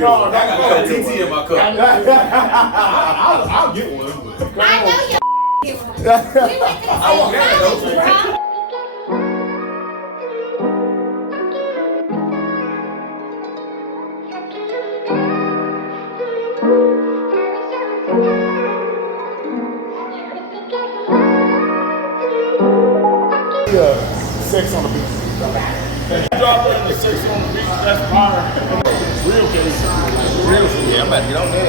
get one. I got TT in my cup. I'll get one. I know you get one. I want that though. Sex on the beach. Drop in the sex on the beach, that's fire. Real case. Real case. Yeah, I'm about to get on that.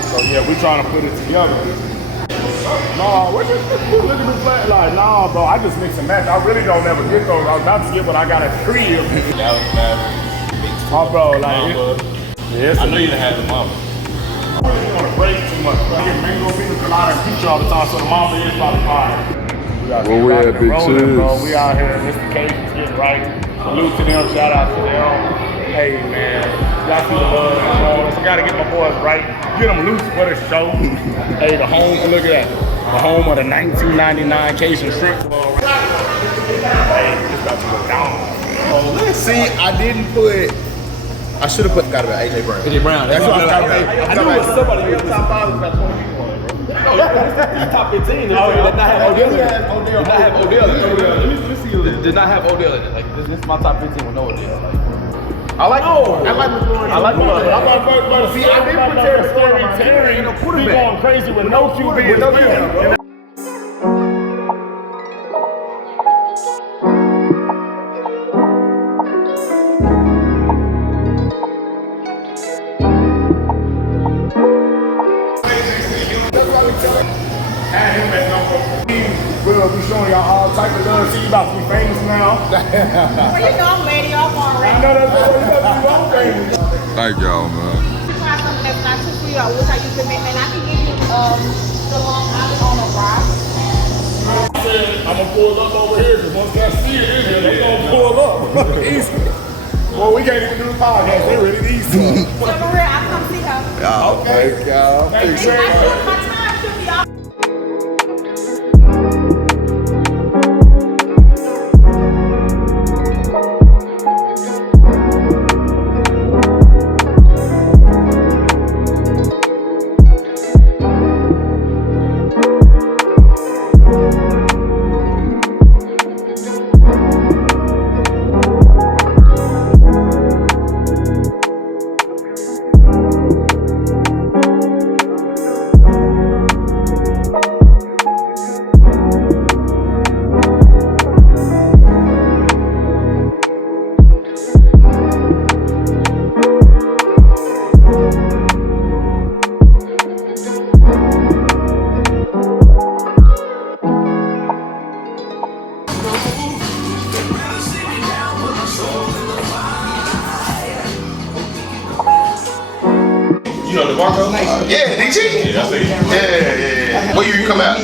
So yeah, we trying to put it together. Nah, what you look at me play? Like, nah, bro, I just mix and match. I really don't ever get those. I was about to get what I got at the crib. That was bad. Oh, bro, like, yes, I know you done had the mama. I really don't want to break too much. I get mango pina colada and peach all the time, so the mama is probably fire. Well, we had big cheese. Bro. We out here, Mr. Cajuns getting right. Salute to them, shout out to them. Hey, man, y'all see the love, so I gotta get my boys right. Get them loose for the show. Hey, the home, look at that. The home of the 1999 Cajun Shrimp Club. Hey, it's about to go down. Oh, let's see. I didn't put. I should have got about AJ Brown. AJ Brown. That's what I knew it was somebody. Your top 5 was about 20 people on it, bro. No, it's top 15. Did not have Odell in it. Did not have Odell in it. Did not have Odell in it. Like, this is my top 15 with no Odell. Like, I like Lord. I like McLaurin. I like Lord. I like Lord. See, I didn't put Terry. He going crazy with no QB. With no QB. We'll be showing y'all all type of love. See, you about to be famous now. Well, you know I'm ready off already. I know that's what you about to be all famous. Thank y'all, man. Try something that's not too sweet, or which I used to make, and I can give you the Long Island on a rock. I said, I'm gonna pull up over here because once I see it in here, they gonna pull up. Easy. Well, we can't even do the podcast. They ready to eat some. So for real, I come see her. Y'all, thank y'all. Thank you. I took my time to be off. You know DeMarco? Yeah, DG. Yeah, I see. Yeah. What year you come out? 09.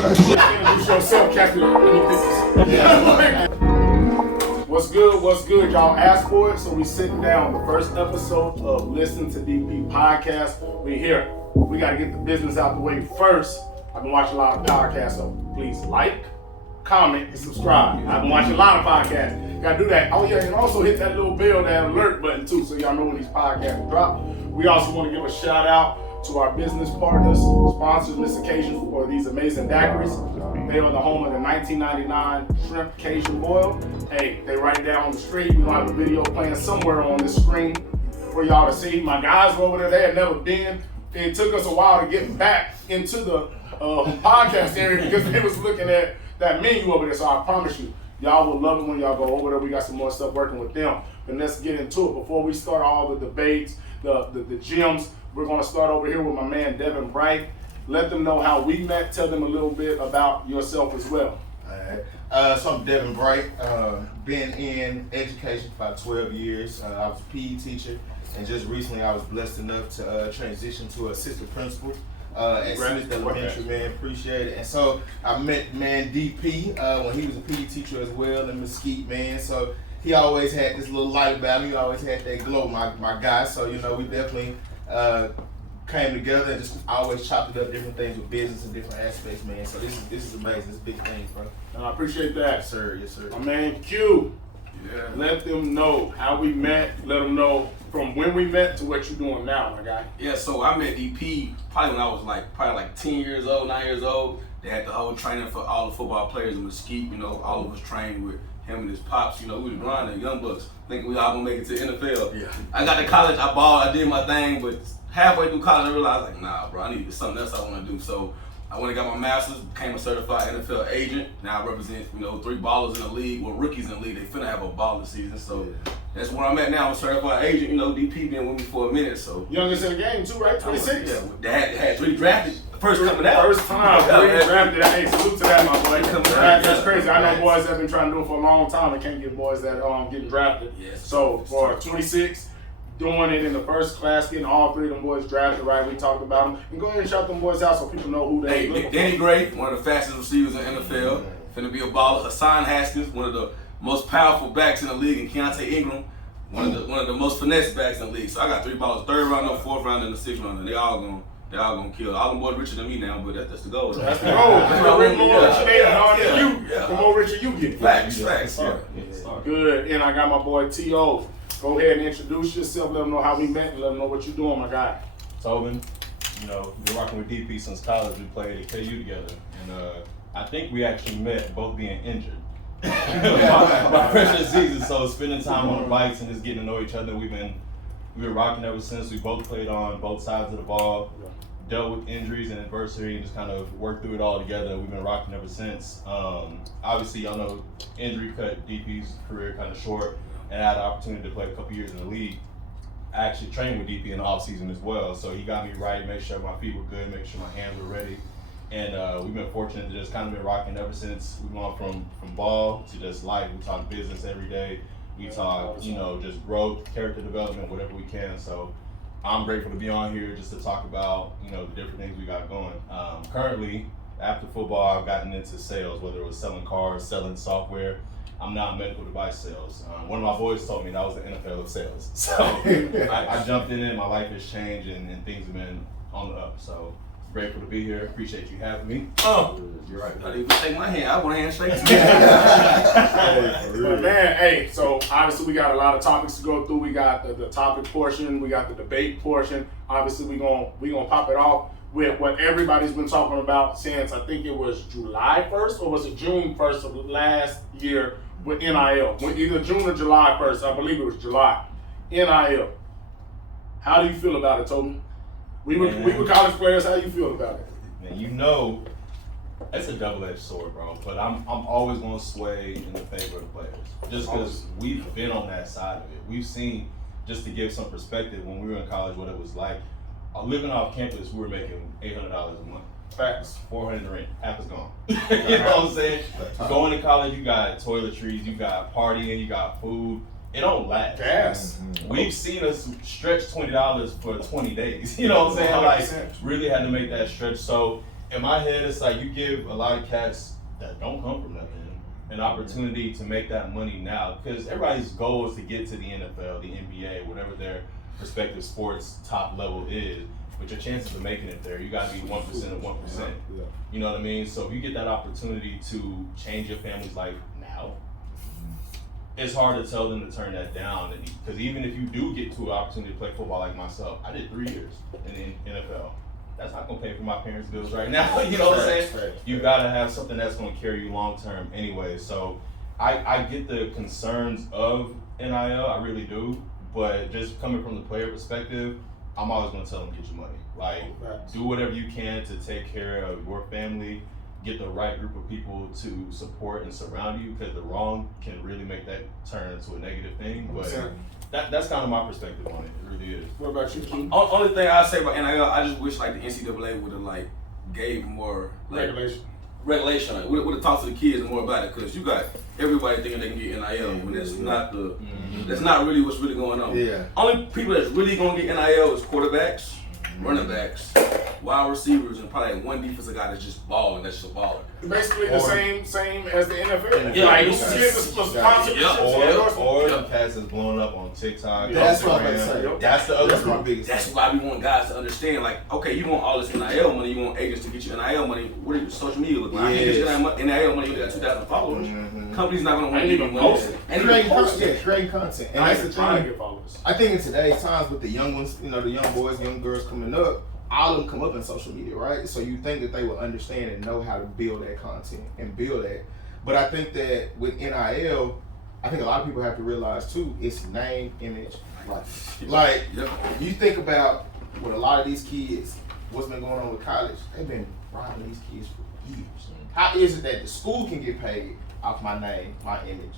Okay. Use yourself, Captain. What's good? Y'all asked for it, so we sitting down. The first episode of Listen2DP podcast. We here. We got to get the business out the way first. I've been watching a lot of podcasts, so please like, comment, and subscribe. I've been watching a lot of podcasts. Got to do that. Oh yeah, and also hit that little bell, that alert button too, so y'all know when these podcasts drop. We also want to give a shout out to our business partners, sponsors this occasion for these amazing daiquiris. They are the home of the 1999 shrimp Cajun boil. Hey, they right down the street. We gonna have a video playing somewhere on this screen for y'all to see. My guys were over there. They had never been. It took us a while to get back into the podcast area because they was looking at that menu over there. So I promise you, y'all will love it when y'all go over there. We got some more stuff working with them. And let's get into it. Before we start all the debates, the gems, we're going to start over here with my man Devin Bright. Let them know how we met. Tell them a little bit about yourself as well. All right. So I'm Devin Bright. Been in education for about 12 years. I was a PE teacher, and just recently I was blessed enough to transition to assistant principal at Smith Elementary. Man, appreciate it. And so I met man DP when he was a PE teacher as well in Mesquite, man. So he always had this little light about him. He always had that glow, my guy. So, you know, we definitely came together and just always chopped it up, different things with business and different aspects, man. So this is amazing. It's a big thing, bro. And I appreciate that. Yes, sir. Yes, sir. My man Q, Yeah. let them know how we met. Let them know from when we met to what you're doing now, my guy. Yeah, so I met DP probably when I was like 10 years old, 9 years old. They had the whole training for all the football players in Mesquite. You know, all of us trained with him and his pops. You know, we was grinding, young bucks, thinking we all gonna make it to the NFL. Yeah. I got to college, I balled, I did my thing, but halfway through college, I realized like, nah, bro, I need something else I want to do. So I went and got my master's, became a certified NFL agent. Now I represent, 3 ballers in the league, well, rookies in the league. They finna have a baller season, so that's where I'm at now. I'm a certified agent. DP been with me for a minute, so. Youngest in the game too, right? 26. Yeah, they had 3 drafted. First coming out. First time, Yeah, drafted. Hey, salute to that, my boy. Coming out. That's crazy. I know boys that have been trying to do it for a long time and can't get boys that getting drafted. Yes. So for 26, doing it in the first class, getting all 3 of them boys drafted, right? We talked about them. And go ahead and shout them boys out so people know who they Hey, are. Danny Gray, one of the fastest receivers in the NFL. Finna be a baller. Hassan Haskins, one of the most powerful backs in the league, and Keontae Ingram, one of the most finesse backs in the league. So I got 3 ballers, 3rd rounder, 4th rounder, and the 6th rounder. They all gonna kill. All them boys richer than me now, but that's the goal. That's the goal. The more rich you, Yeah. the more richer you get. Facts. Yeah. Good. And I got my boy T.O. Go ahead and introduce yourself. Let them know how we met and let them know what you're doing, my guy. Tobin, been rocking with DP since college. We played at KU together, and I think we actually met both being injured my freshman season. So spending time on the bikes and just getting to know each other, we've been rocking ever since. We both played on both sides of the ball, dealt with injuries and adversity, and just kind of worked through it all together. We've been rocking ever since. Obviously, y'all know injury cut DP's career kind of short, and I had the opportunity to play a couple years in the league. I actually trained with DP in the off season as well, so he got me right, made sure my feet were good, make sure my hands were ready, and we've been fortunate to just kind of been rocking ever since. We've gone from ball to just life. We talk business every day. We talk, just growth, character development, whatever we can. So I'm grateful to be on here just to talk about, the different things we got going. Currently, after football, I've gotten into sales, whether it was selling cars, selling software. I'm now in medical device sales. One of my boys told me that was the NFL of sales. So I jumped in it, my life has changed, and things have been on the up. So grateful to be here. Appreciate you having me. Oh, you're right. I didn't even shake my hand. I want a handshake. But man, hey, so obviously we got a lot of topics to go through. We got the topic portion, we got the debate portion. Obviously we gonna pop it off with what everybody's been talking about since, I think it was July 1st or was it June 1st of last year with NIL. Either June or July 1st, I believe it was July. NIL. How do you feel about it, Toby? We were college players. How you feel about it? Man, it's a double-edged sword, bro. But I'm always going to sway in the favor of the players, just because we've been on that side of it. We've seen, just to give some perspective, when we were in college, what it was like. Living off campus, we were making $800 a month. Facts. $400 rent, half is gone. You know what I'm saying? Going to college, you got toiletries, you got partying, you got food. It don't last. Gas. We've seen us stretch $20 for 20 days. You know what I'm saying? Like, 100%. really had to make that stretch. So in my head, it's like you give a lot of cats that don't come from nothing an opportunity to make that money now, because everybody's goal is to get to the NFL, the NBA, whatever their respective sports top level is. But your chances of making it there, you got to be 1% of 1%. You know what I mean? So if you get that opportunity to change your family's life now, it's hard to tell them to turn that down. Because even if you do get to an opportunity to play football like myself, I did 3 years in the NFL. That's not gonna pay for my parents' bills right now. You know what I'm saying? You gotta have something that's gonna carry you long term anyway. So I get the concerns of NIL, I really do. But just coming from the player perspective, I'm always gonna tell them, get your money. Like, do whatever you can to take care of your family, get the right group of people to support and surround you, because the wrong can really make that turn into a negative thing. But that's kind of my perspective on it. It really is. What about you, Keith? Only thing I say about NIL, I just wish like the NCAA would have gave more regulation. Would have talked to the kids more about it, because you got everybody thinking they can get NIL when that's not that's not really what's really going on. Yeah. Only people that's really gonna get NIL is quarterbacks, running backs, wide receivers, and probably one defensive guy that's just balling. That's just a baller. Basically the same as the NFL. Yeah, Like, it's who's getting the sponsorships? Or the cats is blowing up on TikTok. That's what I'm Instagram. saying. That's the other That's my group. biggest That's thing. why we want guys to understand, like, okay, you want all this NIL money, you want agents to get you NIL money. What are your social media look like? I can't get you NIL money, you got 2,000 followers. Company's not going to want to give you money. And Creating content. And I that's the ain't trying to thing. get followers. I think in today's times with the young ones, the young boys, young girls coming up, all of them come up in social media, right? So you think that they will understand and know how to build that content and build that. But I think that with NIL, I think a lot of people have to realize too, it's name, image, likeness. Like, you think about with a lot of these kids, what's been going on with college, they've been robbing these kids for years. How is it that the school can get paid off my name, my image,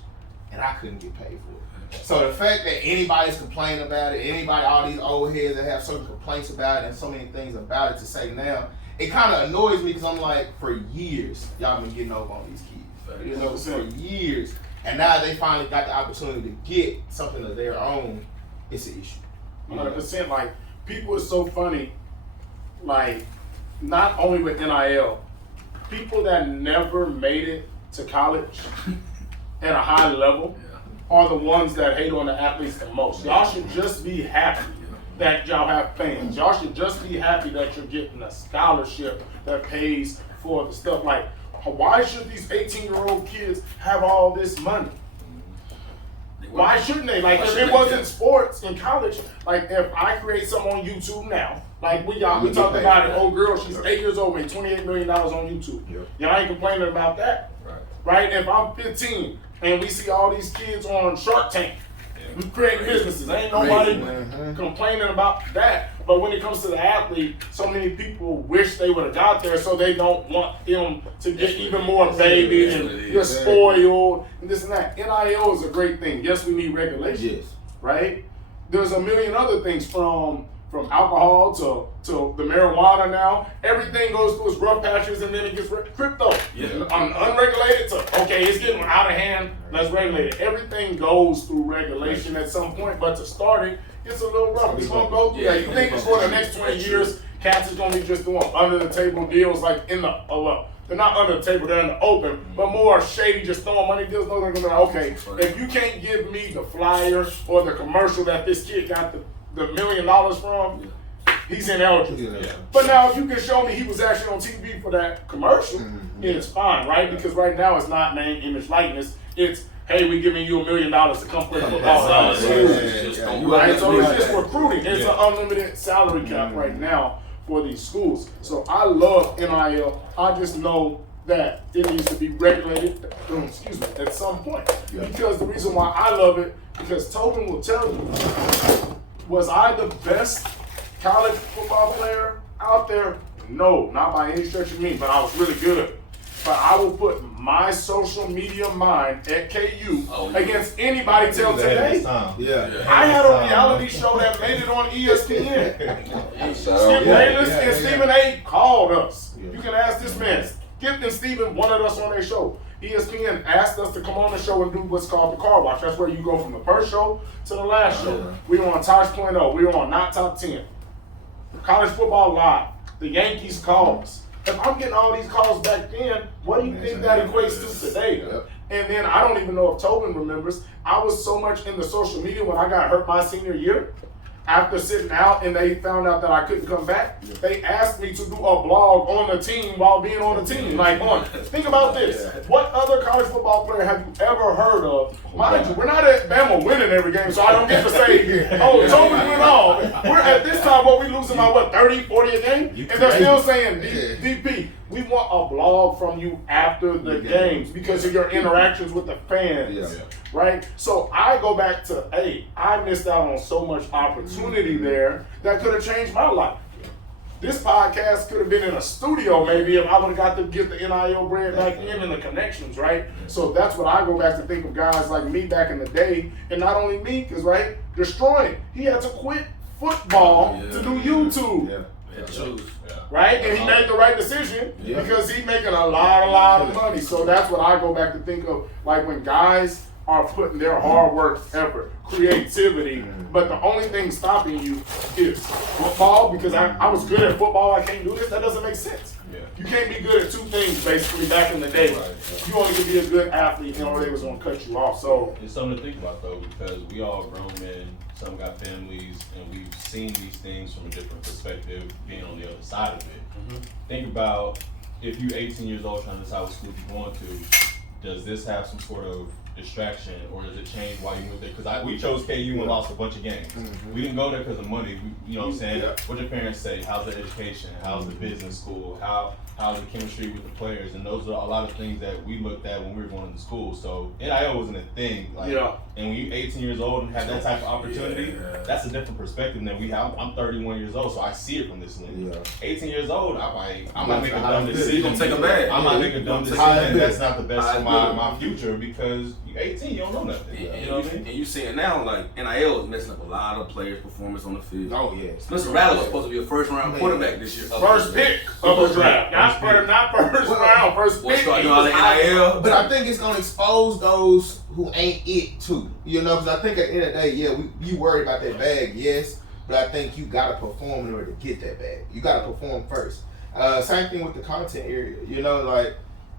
and I couldn't get paid for it? So the fact that anybody's complaining about it, all these old heads that have certain complaints about it and so many things about it to say now, it kind of annoys me because I'm like, for years, y'all been getting over on these kids. For years. And now they finally got the opportunity to get something of their own. It's an issue. 100%. Like, people are so funny. Like, not only with NIL, people that never made it to college at a high level are the ones that hate on the athletes the most. Y'all should just be happy that y'all have fans. Y'all should just be happy that you're getting a scholarship that pays for the stuff. Like, why should these 18-year-old kids have all this money? Why shouldn't they? Like, if it wasn't sports in college, like if I create something on YouTube now, like we talked about it, old girl, she's 8 years old, made $28 million on YouTube. Y'all ain't complaining about that. Right? If I'm 15 and we see all these kids on Shark Tank, we creating businesses. Ain't nobody complaining about that. But when it comes to the athlete, so many people wish they would have got there, so they don't want them to get even more baby and you're spoiled and this and that. NIL is a great thing. Yes, we need regulation, right? There's a million other things from alcohol to the marijuana now. Everything goes through its rough patches and then it gets crypto. Unregulated to, okay, it's getting out of hand, let's regulate it. Everything goes through regulation at some point, but to start it, it's a little rough. It's gonna go through that. You think for the next 20 years, cats is gonna be just doing under the table deals like in the, they're not under the table, they're in the open, but more shady, just throwing money deals. No, they're gonna be like, okay, if you can't give me the flyer or the commercial that this kid got the $1 million from, he's ineligible. But now if you can show me he was actually on TV for that commercial, it's fine, right? Because right now it's not name, image, likeness. It's, hey, we giving you $1 million to come play football. Right? So it's just recruiting. It's an unlimited salary cap right now for these schools. So I love NIL. I just know that it needs to be regulated, at some point. Because the reason why I love it, because Tobin will tell you, was I the best college football player out there? No, not by any stretch of me, but I was really good. But I will put my social media mind at KU against anybody till today. I had a reality show that made it on ESPN. Skip Bayless and Stephen A. called us. You can ask this man. Skip and Stephen wanted us on their show. ESPN asked us to come on the show and do what's called the car watch. That's where you go from the first show to the last show. We were on Tosh.0. We were on Not Top 10. College Football Live. The Yankees calls. If I'm getting all these calls back then, what do you think that equates to today? And then I don't even know if Tobin remembers, I was so much in the social media when I got hurt my senior year. After sitting out and they found out that I couldn't come back, they asked me to do a blog on the team while being on the team. Like, think about this. What other college football player have you ever heard of? Mind you, we're not at Bama winning every game, so I don't get to say, oh, Tobin win all. We're at this time, we losing by 30, 40 a game? And they're still saying, DP, we want a blog from you after the games because of your interactions with the fans. Right? So I go back to, hey, I missed out on so much opportunity there that could have changed my life. This podcast could have been in a studio maybe if I would have got to get the NIL bread back in and the connections, right? So that's what I go back to think of guys like me back in the day. And not only me, because, right, destroying. He had to quit football to do YouTube. Right? And he made the right decision because he's making a lot of money. So that's what I go back to think of, like when guys are putting their hard work, effort, creativity, but the only thing stopping you is football, because I was good at football, I can't do this. That doesn't make sense. Yeah. You can't be good at two things basically back in the day. Right. You only could be a good athlete and they was gonna cut you off. So It's something to think about though, because we all grown men, some got families, and we've seen these things from a different perspective, being on the other side of it. Think about if you're 18 years old trying to decide what school you're going to, does this have some sort of distraction, or does it change why you went there? Because we chose KU and lost a bunch of games. We didn't go there because of money. You know what I'm saying? Yeah. What your parents say? How's the education? How's the business school? How's the chemistry with the players? And those are a lot of things that we looked at when we were going to school. So NIL wasn't a thing. Like, and when you're 18 years old and have that type of opportunity, that's a different perspective than we have. I'm 31 years old, so I see it from this lens. 18 years old, I might make a dumb decision. You gonna take a bag. I might make a dumb decision. That's not the best for my future, because you're 18, you don't know nothing. You know what I mean? And you see it now, like NIL is messing up a lot of players' performance on the field. Oh yeah. Spencer Rattler was supposed to be a first-round quarterback this year. first pick of a draft, not first round, first pick. Start doing all the NIL. But I think it's gonna expose those who ain't it too. You know, because I think at the end of the day, yeah, you worry about that bag, yes, but I think you gotta perform in order to get that bag. You gotta perform first. Same thing with the content area. You know, like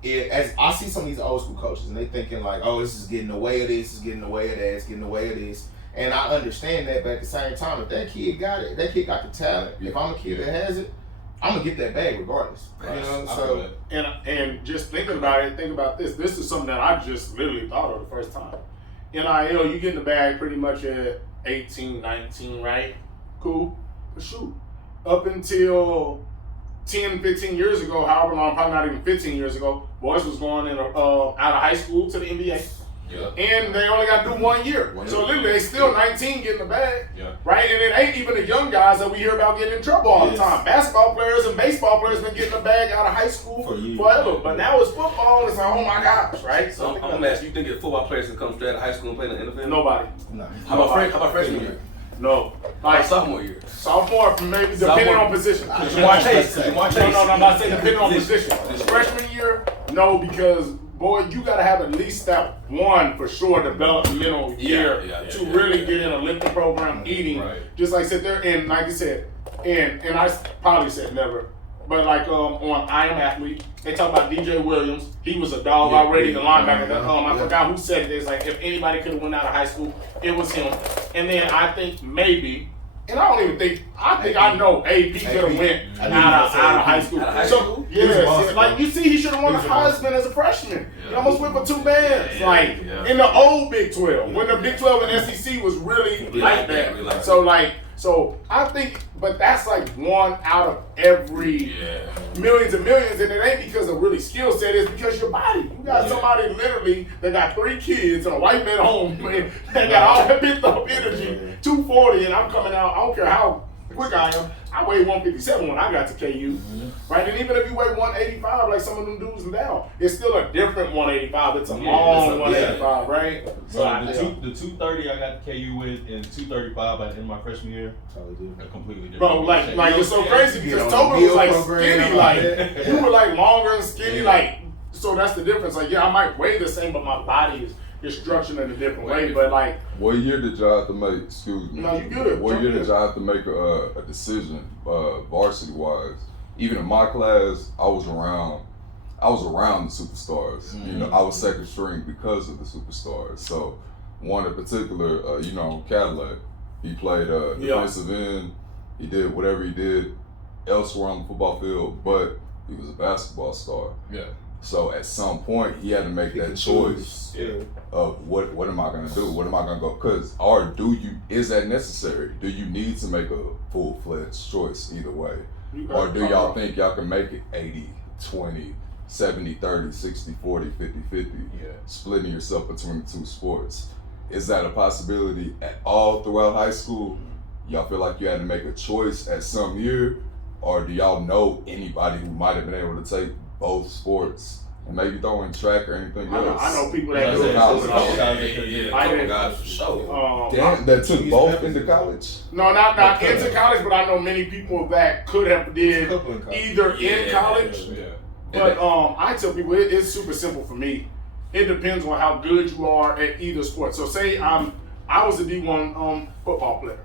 as I see some of these old school coaches and they thinking like, oh, this is getting away of this, it's getting away of that, it's getting away of this. And I understand that, but at the same time, if that kid got it, that kid got the talent. If I'm a kid that has it, I'm gonna get that bag regardless. You know, so and just thinking about it, think about this. This is something that I just literally thought of the first time. NIL, you get in the bag pretty much at 18, 19, right? Cool. But shoot, up until 10, 15 years ago, however long, probably not even 15 years ago, boys was going in out of high school to the NBA. Yeah. And they only got to do 1 year. So literally, they still 19 getting the bag. Yeah. Right? And it ain't even the young guys that we hear about getting in trouble all the time. Basketball players and baseball players been getting the bag out of high school forever. But now it's football, and it's like, oh my gosh, right? So I'm gonna ask you, think if football players can come straight out of high school and play in the NFL? Nobody. no. How about freshman year? No. Like sophomore year? Sophomore, maybe depending on position. Jamar Chase. No, I'm not saying depending on position. Freshman year, no, because boy, you gotta have at least that one for sure developmental year to really get in a lifting program, eating. Right. Just like sit there and like you said, and I probably said never, but like on I Am Athlete, they talk about DJ Williams. He was a dog already, the linebacker. I forgot who said it. It's like if anybody could have went out of high school, it was him. And then I think maybe. And I don't even think, I know AP could have went out of high school. So, like you see, he should have won the Heisman as a freshman. He almost went for 2 bands. Like, in the old Big 12, when the Big 12 and SEC was really like that. So I think, but that's like one out of every millions and millions, and it ain't because of really skill set, it's because your body. You got somebody literally that got 3 kids and a white man home, and got all that big up energy, 240, and I'm coming out, I don't care how quick I am, I weighed 157 when I got to KU, right? And even if you weigh 185, like some of them dudes now, it's still a different 185. It's a long 185, right? So the 230 I got KU with and 235 by the end of my freshman year, a completely different. Bro, like it's so crazy because Toba was like skinny, like you were like longer and skinny, like so that's the difference. Like I might weigh the same, but my body is structured in a different way. But like, what year did y'all have to make? Excuse me. No, you good. What year did y'all have to make a decision, varsity wise? Even in my class, I was around the superstars. You know, I was second string because of the superstars. So one in particular, Cadillac, he played defensive end. He did whatever he did elsewhere on the football field, but he was a basketball star. Yeah. So at some point, he had to make that choice of what am I going to do? What am I going to go? Is that necessary? Do you need to make a full-fledged choice either way? Or do y'all think y'all can make it 80, 20, 70, 30, 60, 40, 50, 50, splitting yourself between the two sports? Is that a possibility at all throughout high school? Y'all feel like you had to make a choice at some year? Or do y'all know anybody who might have been able to take both sports and maybe throw in track or anything else? I know people that do it. That took both into college? No, not into college, but I know many people that could have did either in college. But I tell people it's super simple for me. it depends on how good you are at either sport. So say I was a D1 football player.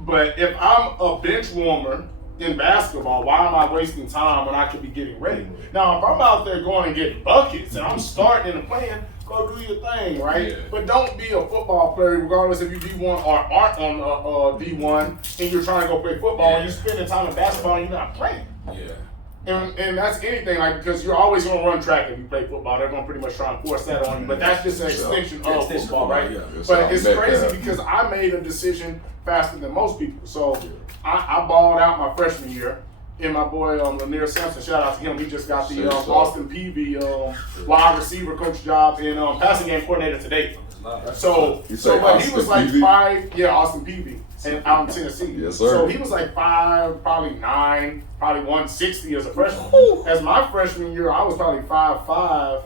But if I'm a bench warmer in basketball, why am I wasting time when I could be getting ready? Now, if I'm out there going and getting buckets and I'm starting and playing, go do your thing, right? Yeah. But don't be a football player, regardless if you D1 or aren't on D1, and you're trying to go play football and you're spending time in basketball and you're not playing. Yeah. And that's anything, like, because you're always going to run track if you play football. They're going to pretty much try and force that on you. But that's just an extension of football, right? Yeah. But it's crazy because I made a decision faster than most people. So I balled out my freshman year. And my boy Lanier Sampson, shout out to him. He just got the Austin Peavy wide receiver coach job and passing game coordinator today. So he was like Peavy? 5, Austin Peavy, and out in Tennessee. Yes, sir. So he was like 5, probably 9, probably 160 as a freshman. As my freshman year, I was probably 5'5",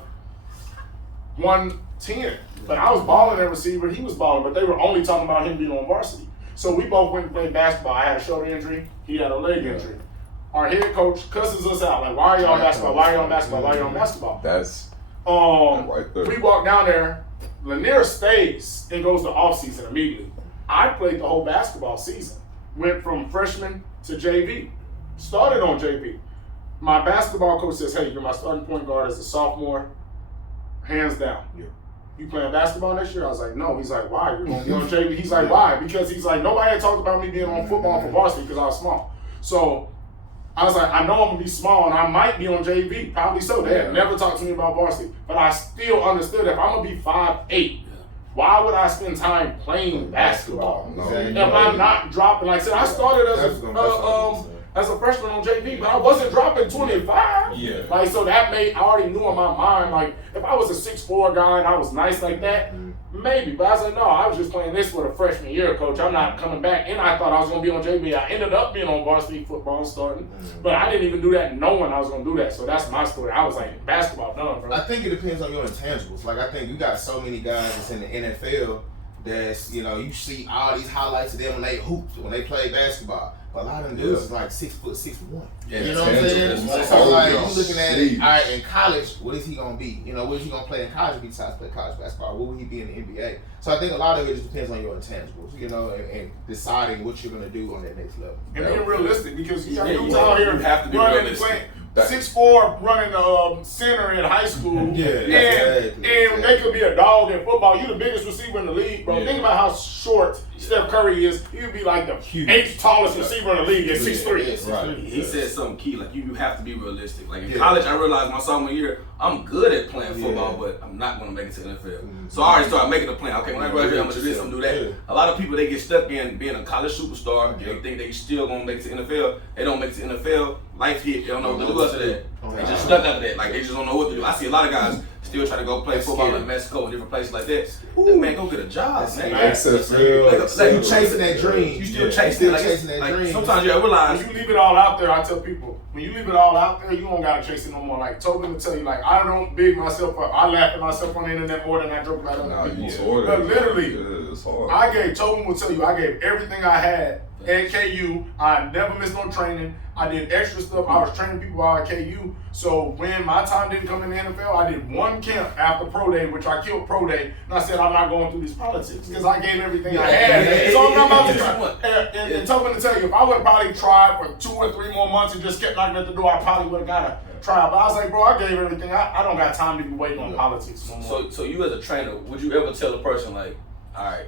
110. But I was balling at receiver, he was balling, but they were only talking about him being on varsity. So we both went and played basketball. I had a shoulder injury, he had a leg injury. Our head coach cusses us out, like, why are y'all on basketball? Why are y'all on basketball? Why are y'all on basketball? That's right there. We walk down there, Lanier stays and goes to off season immediately. I played the whole basketball season. Went from freshman to JV. Started on JV. My basketball coach says, hey, you're my starting point guard as a sophomore. Hands down. Yeah. You playing basketball next year? I was like, no. He's like, why? You're going to be on JV? He's like, why? Because he's like, nobody had talked about me being on football for varsity because I was small. So I was like, I know I'm going to be small and I might be on JV. Probably so. They had never talked to me about varsity. But I still understood if I'm going to be 5'8", why would I spend time playing basketball? If I'm not dropping, like I said, I started as a freshman on JV, but I wasn't dropping 25. Yeah. Like, so that made, I already knew in my mind, like, if I was a 6'4" guy and I was nice like that, maybe. But I was like, no, I was just playing this for the freshman year, coach. I'm not coming back. And I thought I was going to be on JV. I ended up being on varsity football starting, but I didn't even do that knowing I was going to do that. So that's my story. I was like, basketball done, bro. I think it depends on your intangibles. Like, I think you got so many guys that's in the NFL that's, you see all these highlights of them when they hoop, when they play basketball. But a lot of them dudes is like 6'6", 6'1". Yeah, you know what I'm saying? So like, you looking at it, all right, in college, what is he gonna be? What is he gonna play in college if he decides to play college basketball? What will he be in the NBA? So I think a lot of it just depends on your intangibles, and deciding what you're gonna do on that next level. And being realistic, because you got you dudes out here have to be running, realistic. playing 6'4", running center in high school, and they could be a dog in football. You the biggest receiver in the league, bro. Yeah. Think about how short Steph Curry is. He would be like the 8th tallest receiver in the league at 6'3". Right. He said something key, like you have to be realistic. Like in college, I realized my sophomore year, I'm good at playing football, but I'm not going to make it to the NFL. So I already started making a plan. Okay, when I graduate, I'm going to do this, I'm going to do that. A lot of people, they get stuck in being a college superstar. They think they still going to make it to the NFL. They don't make it to the NFL. Life hit. They don't know what to do after that. They just stuck after that. Like, they just don't know what to do. I see a lot of guys still try to go play football in Mexico and different places like that. Man, go get a job, man. access. Like you chasing that dream. You still chasing that dream. Sometimes you realize When you leave it all out there, I tell people, when you leave it all out there, you don't gotta chase it no more. Like Tobin will tell you, like, I don't big myself up. I laugh at myself on the internet more than I joke about other people. But literally, it's hard. Tobin will tell you, I gave everything I had at KU. I never missed no training. I did extra stuff. I was training people out at KU. So when my time didn't come in the NFL, I did one camp after Pro Day, which I killed Pro Day, and I said I'm not going through these politics because I gave everything I had. So I'm not about to try. And Tobin to tell you, if I would have probably tried for 2 or 3 more months and just kept knocking at the door, I probably would have got a try. But I was like, bro, I gave everything. I don't got time to be waiting on politics no more. So you as a trainer, would you ever tell a person like, all right,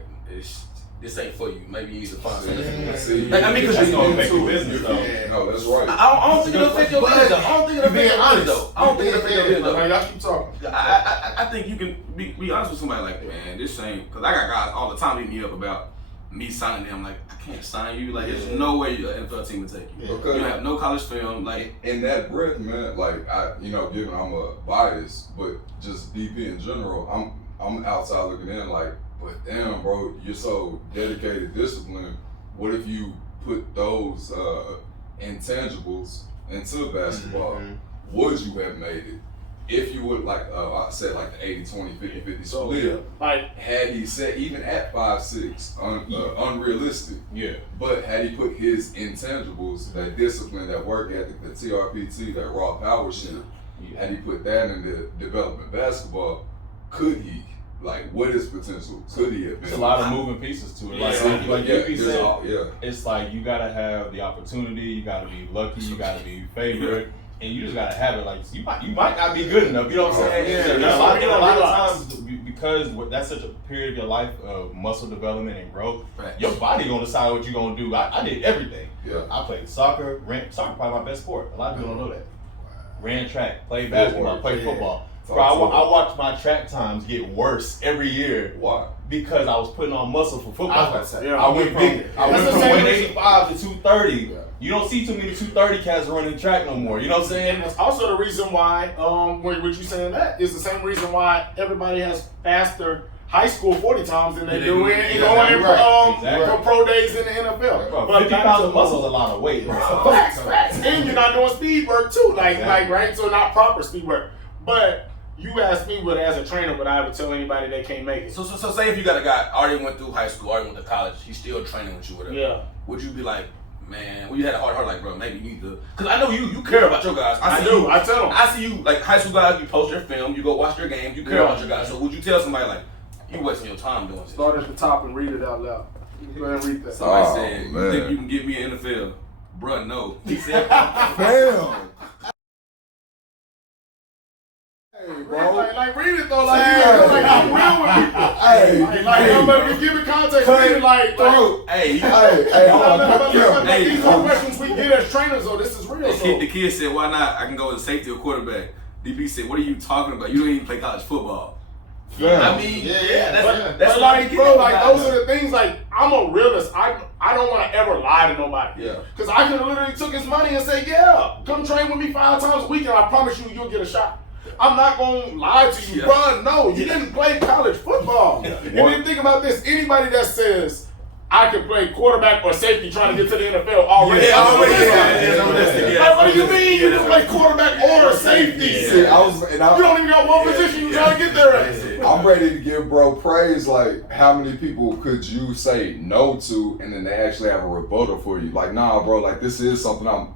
this ain't for you. Maybe you need to find something. Like, I mean, because you're gonna make your business though. No, that's right. I don't think it'll affect your business though. I don't think it'll affect your business though. I don't think it'll affect your business though. Like, y'all keep talking. I think you can be honest with somebody like, man, this ain't, because I got guys all the time hitting me up about me signing them. Like, I can't sign you. Like, there's no way your NFL team will take you. Okay. You don't have no college film. Like, in that breath, man, like given I'm a bias, but just DP in general, I'm outside looking in like, but damn, bro, you're so dedicated, disciplined. What if you put those intangibles into basketball? Would you have made it? If you would, like I said, like the 80-20, 50-50 split, like, had he said, even at 5'6", unrealistic. Yeah. But had he put his intangibles, that discipline, that work ethic, the TRPT, that raw power shit, Yeah. Had he put that into development basketball, could he? Like, what is potential? Could he have been? It's a lot of moving pieces to it. Like DP said, it's like you gotta have the opportunity, you gotta be lucky, you gotta be favored, and you just gotta have it. Like you might not be good enough. You know what I'm saying? A lot of times, because that's such a period of your life of muscle development and growth, your body gonna decide what you're gonna do. I did everything. Yeah. I played soccer, soccer probably my best sport. A lot of people don't know that. Ran track, played basketball, played football. Bro, I watched my track times get worse every year. Why? Because I was putting on muscle for football. I went from 185 to 230. Yeah. You don't see too many 230 cats running track no more. You know what I'm saying? And that's also the reason why, what you saying that is the same reason why everybody has faster high school 40 times than they do in for pro days in the NFL. Bro, but 50 pounds of muscle is a lot of weight. Facts. And you're not doing speed work too, right? So not proper speed work. But you asked me, as a trainer, would I ever tell anybody they can't make it? So say if you got a guy already went through high school, already went to college, he's still training with you, whatever. Yeah. Would you be like, man, well, you had a heart like, bro, maybe you need to, because I know you care about your guys. I do. I tell them. I see you, like high school guys, you post their film, you go watch their games, you care about your guys. So would you tell somebody like, you wasting your time doing this? Start at the top and read it out loud. Go ahead and read that. Somebody said, you think you can get me in the NFL? Bruh, no. He said, Damn. Hey, bro. Like read it though, like I'm real with people. Hey, give it context. Read it like, these are questions we get as trainers though. This is real. The kid said, why not? I can go as safety or quarterback. DP said, what are you talking about? You don't even play college football. Yeah. I mean, that's like, bro, like those are the things. Like I'm a realist. I don't want to ever lie to nobody. Yeah. Because I could have literally took his money and say, yeah, come train with me 5 times a week, and I promise you'll get a shot. I'm not gonna lie to you, bro. No, you didn't play college football. And then think about this: anybody that says I can play quarterback or safety trying to get to the NFL already. Like, what do you mean you can play quarterback or safety? See, you don't even got one position you trying to get there at. I'm ready to give bro praise. Like, how many people could you say no to, and then they actually have a rebuttal for you? Like, nah, bro. Like, this is something I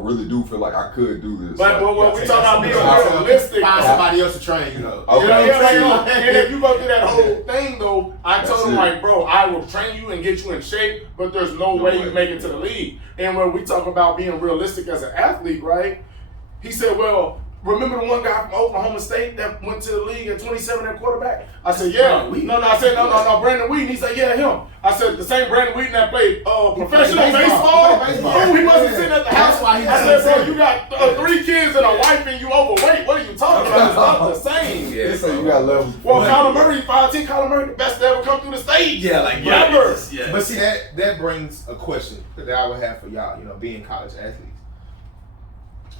really do feel like I could do this. But when we talk about being realistic, find somebody else to train, you know. And if you go through that whole thing though, I told him like, bro, I will train you and get you in shape, but there's no way you make it to the league. And when we talk about being realistic as an athlete, right? He said, well, remember the one guy from Oklahoma State that went to the league at 27 at quarterback? I said, yeah. I said, no, Brandon Whedon. He said, yeah, him. I said, the same Brandon Whedon that played professional baseball. Oh, he wasn't sitting at the house. I said, bro, you got 3 kids and a wife and you overweight. What are you talking about? It's not the same. Yeah, so you got level. Well, Kyler Murray, 5'10", Kyler Murray, the best to ever come through the stage. But see, that brings a question that I would have for y'all, being college athletes.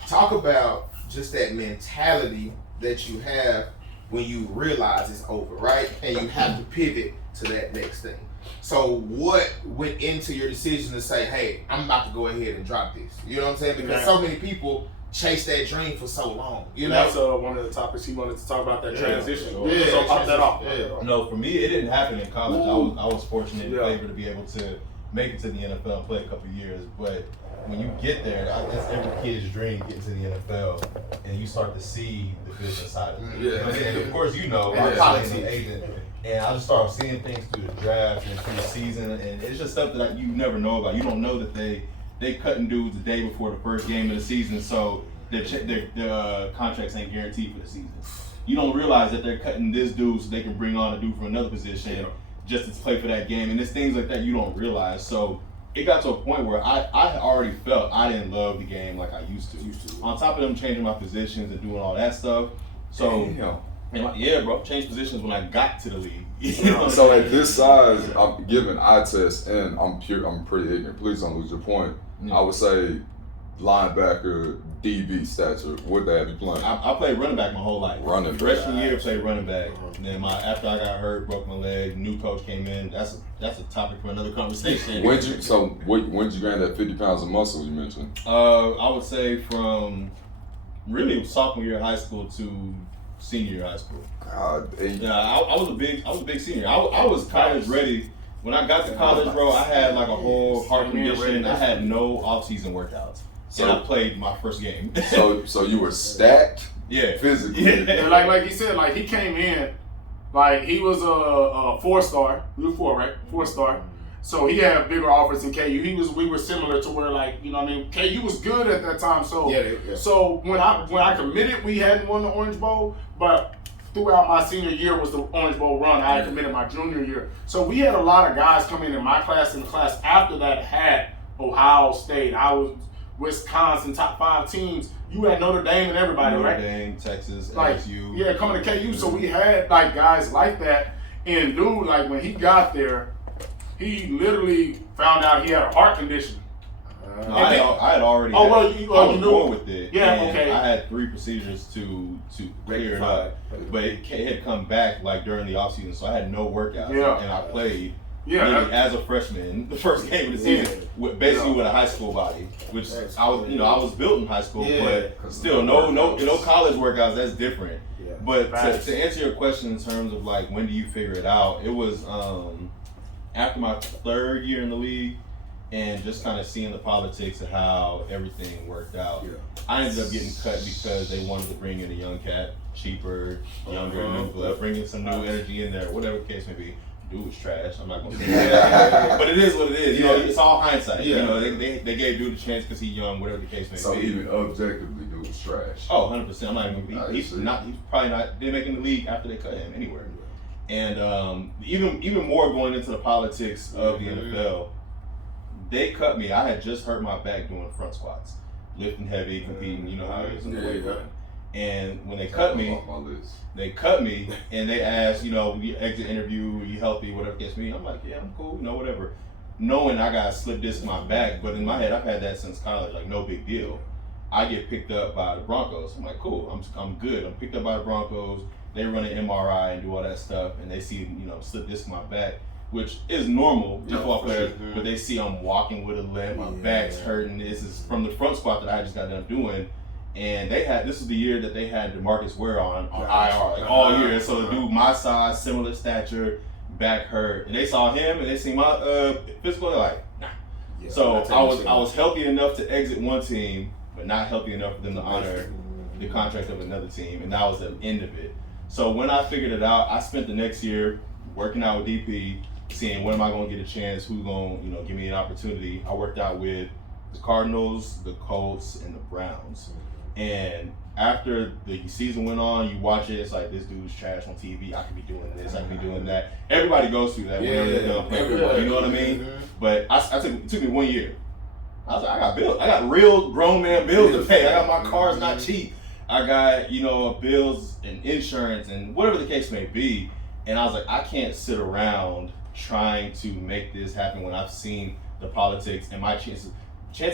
Talk about just that mentality that you have when you realize it's over, right? And you have to pivot to that next thing. So what went into your decision to say, hey, I'm about to go ahead and drop this? You know what I'm saying? Because so many people chase that dream for so long. That's one of the topics he wanted to talk about, that transition. So pop that off. No, for me, it didn't happen in college. I was fortunate and favored to be able to make it to the NFL and play a couple of years. But when you get there, that's every kid's dream, getting to the NFL, and you start to see the business side of it. And of course, I'm an agent, and I just started seeing things through the draft and through the season, and it's just stuff that you never know about. You don't know that they cutting dudes the day before the first game of the season, so their contracts ain't guaranteed for the season. You don't realize that they're cutting this dude so they can bring on a dude from another position just to play for that game, and it's things like that you don't realize. So it got to a point where I already felt I didn't love the game like I used to. On top of them changing my positions and doing all that stuff. So, changed positions when I got to the league. So at this size, I'm giving eye test, and I'm pretty ignorant. Please don't lose your point. I would say linebacker, DB stature. What they have you playing? I played running back my whole life. Running back. Freshman year, played running back. And then after I got hurt, broke my leg. New coach came in. That's a topic for another conversation. When did you gain that 50 pounds of muscle you mentioned? I would say from really sophomore year of high school to senior year of high school. I was a big senior. I was college ready. When I got to college, bro, I had like a whole heart condition. I had no off-season workouts. and I played my first game. So you were stacked, Yeah, physically. Yeah. And like he said, like he came in, like he was a 4-star. We were 4, right? 4-star. So he had bigger offers than KU. We were similar to where, like, you know what I mean, KU was good at that time. So so when I committed, we hadn't won the Orange Bowl, but throughout my senior year was the Orange Bowl run. I had committed my junior year. So we had a lot of guys come in my class and the class after that had Ohio State. I was Wisconsin, top 5 teams. You had Notre Dame and everybody, right? Notre Dame, Texas, Like, LSU. yeah, coming to KU. So we had like guys like that. And dude, like when he got there, he literally found out he had a heart condition. No, I had already. Oh, well, I was you knew born with it. Yeah, and okay. I had 3 procedures to clear it up, but it had come back like during the off season, so I had no workouts. Yeah. And I played. Yeah, literally as a freshman, the first game of the season, with a high school body, which I was built in high school, but still no college workouts. That's different. Yeah. But to answer your question in terms of like when do you figure it out, it was after my 3rd year in the league, and just kind of seeing the politics of how everything worked out. Yeah. I ended up getting cut because they wanted to bring in a young cat, cheaper, younger, new blood, bringing some new energy in there, whatever the case may be. Dude was trash. I'm not gonna say that, but it is what it is. You know, it's all hindsight. Yeah. You know, they gave dude a chance because he's young, whatever the case may So be. even objectively, dude was trash. Oh, 100%. I'm not even. He's see. probably not. Didn't make in the league after they cut him anywhere. And even more going into the politics of the NFL, they cut me. I had just hurt my back doing front squats, lifting heavy, competing. You know how it is in the weight room. And when they cut me, and they asked, you know, you exit interview, are you healthy, whatever gets me. I'm like, yeah, I'm cool, you know, whatever. Knowing I got a slip disc in my back, but in my head, I've had that since college, like no big deal. I get picked up by the Broncos. I'm like, cool, I'm good. I'm picked up by the Broncos. They run an MRI and do all that stuff, and they see, you know, slip disc in my back, which is normal for football players, but they see I'm walking with a limp, my back's hurting. This is from the front squat that I just got done doing. And this was the year that they had DeMarcus Ware on IR like all year. So the dude my size, similar stature, back hurt. And they saw him and they see my physical, they're like, nah. Yeah, so I was healthy enough to exit one team, but not healthy enough for them to honor the contract of another team. And that was the end of it. So when I figured it out, I spent the next year working out with DP, seeing when am I gonna get a chance, who's gonna, you know, give me an opportunity. I worked out with the Cardinals, the Colts, and the Browns. And after the season went on, you watch it, it's like, this dude's trash on TV. I could be doing this, I could be doing that. Everybody goes through that when they're done playing football, you know what I mean? But it took me 1 year. I was like, I got bills. I got real grown man bills to pay. I got my car's not cheap. I got, you know, bills and insurance and whatever the case may be. And I was like, I can't sit around trying to make this happen when I've seen the politics and my chances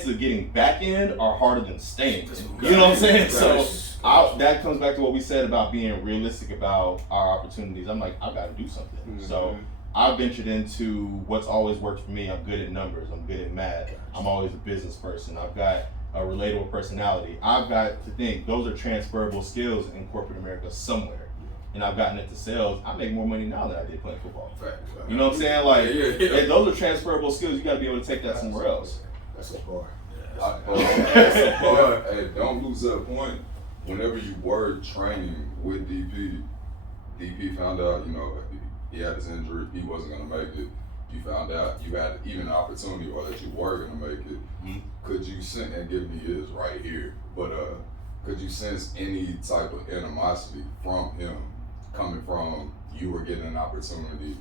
of getting back in are harder than staying in. You know what I'm saying? So that comes back to what we said about being realistic about our opportunities. I'm like, I've got to do something. Mm-hmm. So I ventured into what's always worked for me. I'm good at numbers. I'm good at math. I'm always a business person. I've got a relatable personality. I've got to think those are transferable skills in corporate America somewhere. And I've gotten into sales. I make more money now than I did playing football. You know what I'm saying? Like, and those are transferable skills. You got to be able to take that somewhere else. That's a bar. Hey, don't lose that point. Whenever you were training with DP found out, you know, he had his injury, he wasn't going to make it. You found out you had even an opportunity or that you were going to make it. Mm-hmm. Could you sense, and give me his right here, but could you sense any type of animosity from him coming from you were getting an opportunity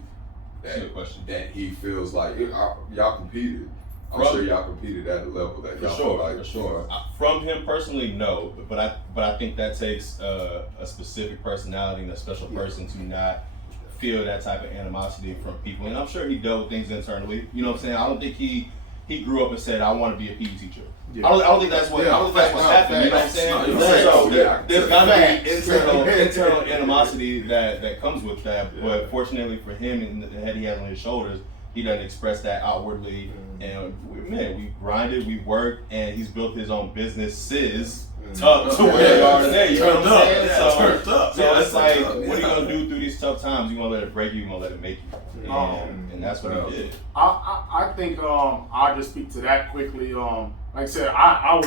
that he feels like y'all competed? I'm sure y'all competed at a level that y'all feel like. For sure. From him personally, no. But I think that takes a specific personality and a special person to not feel that type of animosity from people. And I'm sure he dealt with things internally. You know what I'm saying? I don't think he grew up and said, I want to be a PE teacher. Yeah. I don't think that's what happened. You know what I'm saying? So there's got to be internal animosity that comes with that. Yeah. But fortunately for him and the head he has on his shoulders, he doesn't express that outwardly. And we grinded, we worked, and he's built his own businesses up to where they are today. You know what I'm saying? So it's like, what are you gonna do through these tough times? You gonna let it break you? You gonna let it make you? And that's what he did. I think I'll just speak to that quickly. like I said, I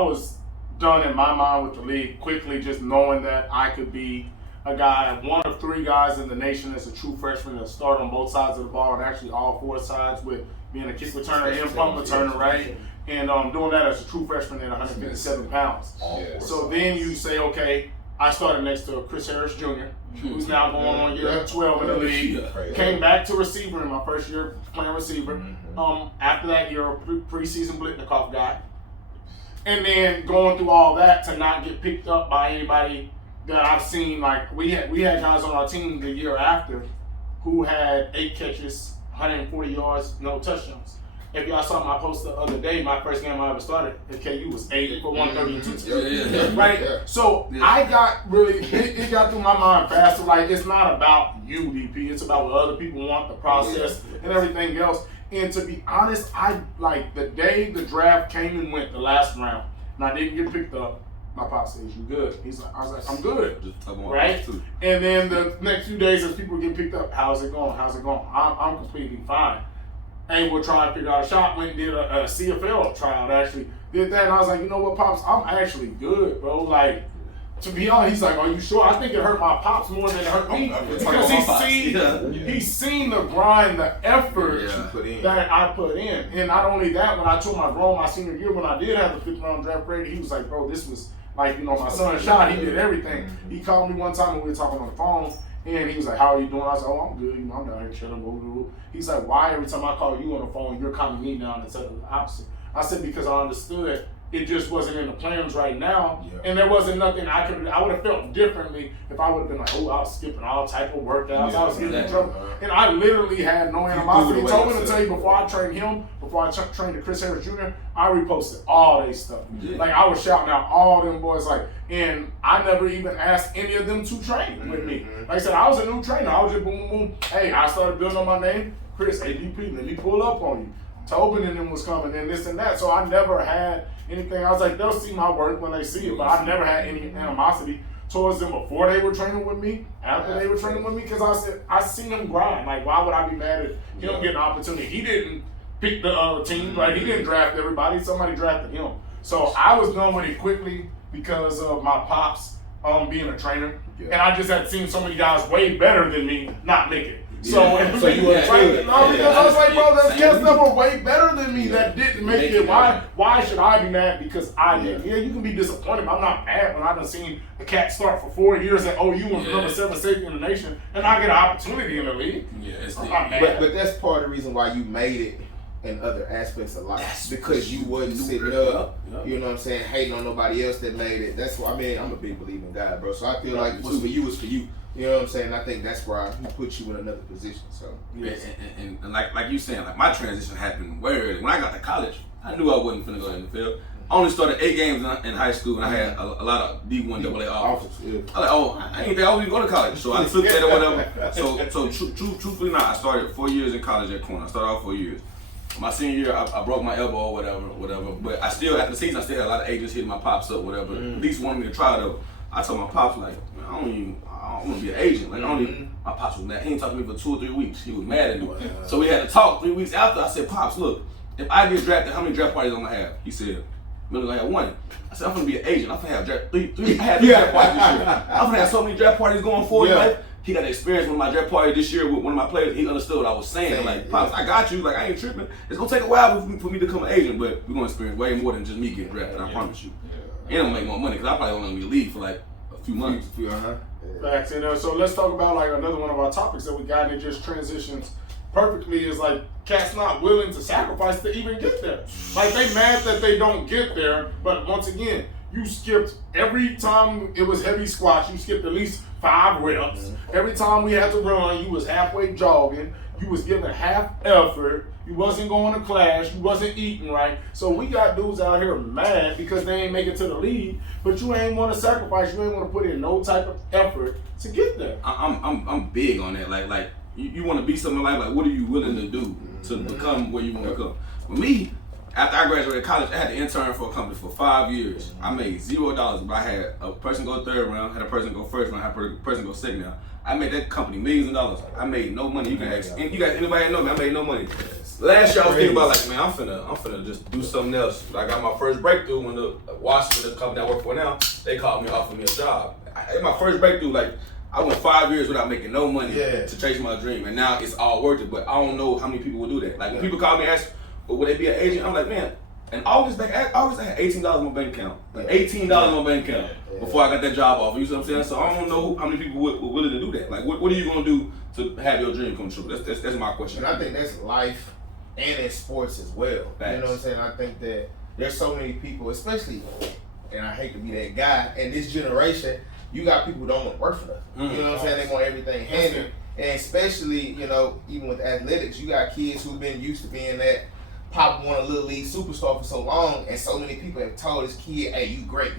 was done in my mind with the league quickly, just knowing that I could be a guy, one of 3 guys in the nation as a true freshman that start on both sides of the ball, and actually all 4 sides, with being a kick returner and punt returner, right? And doing that as a true freshman at 157 pounds. So then you say, okay, I started next to Chris Harris Jr., who's now going on year 12 in the league. Came back to receiver in my first year playing receiver. After that year, preseason Blitnikoff guy. And then going through all that to not get picked up by anybody that I've seen. Like we had guys on our team the year after who had 8 catches, 140 yards, no touchdowns. If y'all saw my post the other day, my first game I ever started at KU was 8 for 132. Right? So I got really, it got through my mind faster. Like, it's not about you, DP. It's about what other people want, the process, and everything else. And to be honest, I like the day the draft came and went, the last round, and I didn't get picked up. My pop says, "You good?" I was like, "I'm good." Right? And then the next few days, as people get picked up, how's it going? How's it going? I'm completely fine. And we'll try and figure out a shot. Went and did a CFL tryout, actually. Did that, and I was like, you know what, Pops? I'm actually good, bro. Like, to be honest, he's like, are you sure? I think it hurt my Pops more than it hurt me. Because he's seen the grind, the effort that I put in. And not only that, when I told my bro my senior year, when I did have the 5th round draft grade, he was like, bro, this was like, you know, my son shot. He did everything. He called me one time when we were talking on the phone. And he was like, how are you doing? I was like, oh, I'm good. You know, I'm down here chilling. He's like, why every time I call you on the phone, you're calling me down instead of the opposite? I said, because I understood it just wasn't in the plans right now. And there wasn't nothing I would have felt differently if I would have been like, oh, I was skipping all type of workouts. I was getting in trouble. And I literally had no animosity. He told me to tell you before I trained him, before I trained Chris Harris Jr., I reposted all their stuff. Like, I was shouting out all them boys, like, and I never even asked any of them to train with me. Like I said, I was a new trainer. I was just boom, boom, boom. Hey, I started building on my name. Chris, ADP, let me pull up on you. Tobin and them was coming and this and that. So I never had anything. I was like, they'll see my work when they see it, but I never had any animosity towards them before they were training with me, after they were training with me, because I said, I seen them grind. Like, why would I be mad at him getting an opportunity? He didn't pick the team, right? He didn't draft everybody. Somebody drafted him. So I was done with it quickly because of my pops being a trainer. And I just had seen so many guys way better than me not make it. So you were because I was like, bro, those cats that were way better than me that didn't make it. Why should I be mad because I did? Yeah, you can be disappointed, but I'm not mad when I done seen the cat start for 4 years at OU and number 7 safety in the nation, and I get an opportunity in the league. I'm not mad. But that's part of the reason why you made it in other aspects of life, because you wasn't sitting up, you know what I'm saying, hating on nobody else that made it. That's why, I mean, I'm a big believer in God, bro. So I feel like what's for you is for you. You know what I'm saying? I think that's why he put you in another position. So and like you saying, like my transition happened way early. When I got to college, I knew I wasn't finna go to the NFL. I only started 8 games in high school, and I had a lot of D1 AA offers. I was like, oh, I ain't think I was even going to college, so I took that or whatever. So truthfully, not. I started 4 years in college at Corner. I started off 4 years. My senior year, I broke my elbow or whatever. But I still, after the season, I still had a lot of agents hitting my pops up, whatever. At least wanted me to try though. I told my pops, like, man, I don't want to be an agent. Like, my pops was mad. He didn't talk to me for 2 or 3 weeks. He was mad at me. So we had to talk 3 weeks after. I said, Pops, look, if I get drafted, how many draft parties am I gonna have? He said, I'm gonna have 1. I said, I'm gonna be an agent. I'm gonna have three draft parties this year. I'm gonna have so many draft parties going forward in life. He got experience with my draft party this year with one of my players. He understood what I was saying. Like, Pops, I got you. Like, I ain't tripping. It's gonna take a while for me to become an agent, but we're gonna experience way more than just me getting drafted. I promise you. And I'm gonna make more money because I probably only gonna be in the league for like a few months. Facts. And so let's talk about like another one of our topics that we got, and it just transitions perfectly, is like cats not willing to sacrifice to even get there. Like, they mad that they don't get there, but once again, you skipped every time it was heavy squats, you skipped at least 5 reps. Every time we had to run, you was halfway jogging, you was giving half effort, you wasn't going to class, you wasn't eating right. So we got dudes out here mad because they ain't make it to the league, but you ain't want to sacrifice, you ain't want to put in no type of effort to get there. I'm big on that. Like you want to be something like what are you willing to do to become where you want to come? For me, after I graduated college, I had to intern for a company for 5 years. I made $0, but I had a person go 3rd round, had a person go 1st round, had a person go 2nd round. I made that company millions of dollars. I made no money. You can ask. You guys, anybody know me? I made no money. last year I was thinking about like, man, I'm finna just do something else. I got my first breakthrough when the company I work for now, they called me, offered me a job. My first breakthrough, like I went 5 years without making no money to chase my dream, and now it's all worth it. But I don't know how many people would do that. Like when people call me and ask, well, would they be an agent? I'm like, man. In August I had $18 in my bank account. Like $18 in my bank account before I got that job offer. You see what I'm saying? So I don't know how many people were willing to do that. Like, what are you gonna do to have your dream come true? That's my question. And I think that's life and in sports as well. Facts. You know what I'm saying? I think that there's so many people, especially, and I hate to be that guy, in this generation, you got people who don't want to work for nothing. You know what I'm saying? They want everything handed. And especially, you know, even with athletics, you got kids who've been used to being that Pop won a little league superstar for so long, and so many people have told this kid, hey, you great.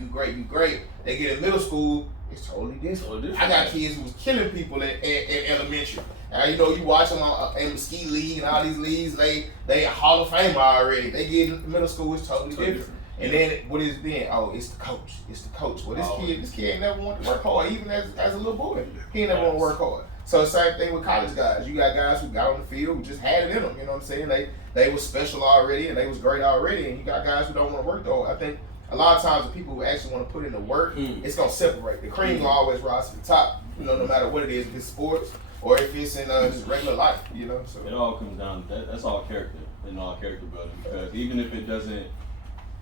They get in middle school, it's totally different. I got kids who was killing people in elementary. You know, you watch them in the ski league and all these leagues, they Hall of Famer already. They get in middle school, it's totally different. And then what is it then? Oh, it's the coach. Well, this kid ain't never wanted to work hard, even as a little boy. He ain't never want to work hard. So the same thing with college guys. You got guys who got on the field who just had it in them. You know what I'm saying? They was special already and they was great already. And you got guys who don't want to work though. I think a lot of times the people who actually want to put in the work, it's gonna separate. The cream will always rise to the top. You know, no matter what it is, if it's sports or if it's in just regular life. You know, so it all comes down to that's all character and all character building. Because even if it doesn't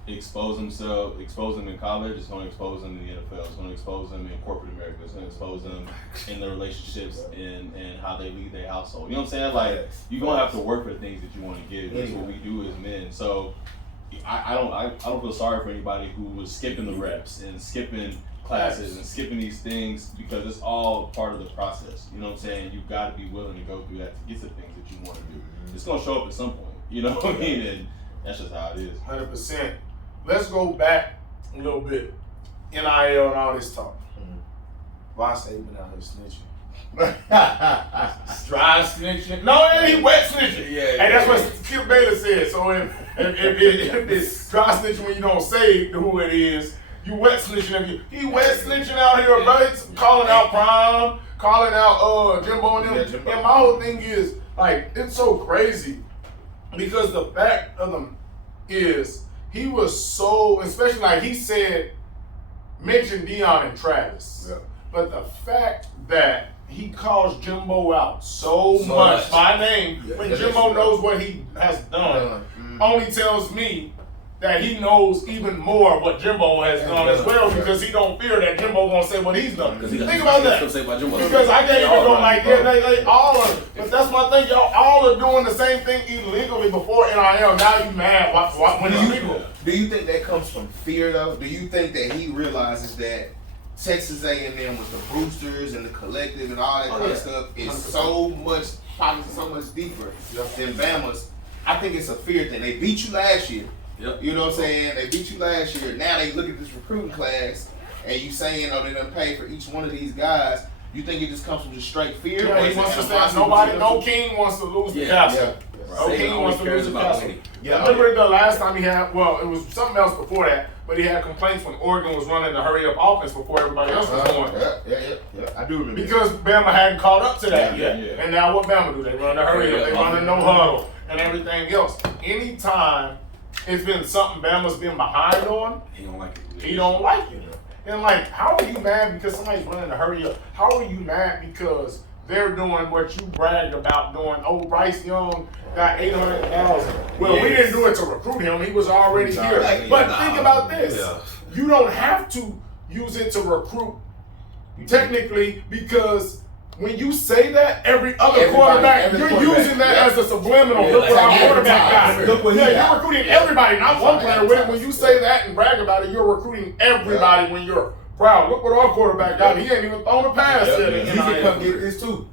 expose them in college, it's going to expose them in the NFL, it's going to expose them in corporate America, it's going to expose them in their relationships and how they lead their household. You know what I'm saying? Like, you're going to have to work for the things that you want to give. That's what we do as men. So I don't feel sorry for anybody who was skipping the reps and skipping classes and skipping these things, because it's all part of the process. You know what I'm saying? You've got to be willing to go through that to get to things that you want to do. It's going to show up at some point. You know what I mean? And that's just how it is. 100%. Let's go back a little bit. NIL and all this talk. Why say been out here snitching? Dry snitching? No, he wet snitching. Yeah. And that's what Skip Bayless said. So if it's dry snitching when you don't say who it is, you wet snitching. He wet snitching out here, bro. He's calling out Prime, calling out Jimbo and them. And my whole thing is, like, it's so crazy because the fact of them is, he was so, especially like he said, mentioned Deion and Travis. Yeah. But the fact that he calls Jimbo out so much by name, when Jimbo knows what he has done, only tells me that he knows even more what Jimbo has done as well, because he don't fear that Jimbo gonna say what he's done. Think about that. Because I can't even go like they all are. But that's my thing, y'all all are doing the same thing illegally before NIL. Now you mad when it's legal. Do you think that comes from fear though? Do you think that he realizes that Texas A&M with the Brewsters and the collective and all that kind of stuff is 100%. so much deeper than Bama's? I think it's a fear thing. They beat you last year. Yep. You know what I'm saying? They beat you last year. Now they look at this recruiting class and you saying, oh, they done pay for each one of these guys. You think it just comes from just straight fear? Yeah, he wants to say no king wants to lose the castle. No king wants to lose the castle. Remember the last time he had, well, it was something else before that, but he had complaints when Oregon was running the hurry up offense before everybody else was going. Yeah, I do remember. Because Bama hadn't caught up to that yet. And now what Bama do? They run the hurry up, they run the no huddle and everything else. Anytime it's been something Bama's been behind on, he don't like it. He don't like it. And like, how are you mad because somebody's running to hurry up? How are you mad because they're doing what you bragged about doing? Oh, Bryce Young got 800,000. Well, we didn't do it to recruit him. He was already here. But think about this. You don't have to use it to recruit technically, because when you say that, every other quarterback, you're using that as a subliminal. Look what our quarterback got. You're recruiting everybody, not one player with it. When you say that and brag about it, you're recruiting everybody when you're proud. Look what our quarterback got. He ain't even thrown a pass yet. He can come get this too.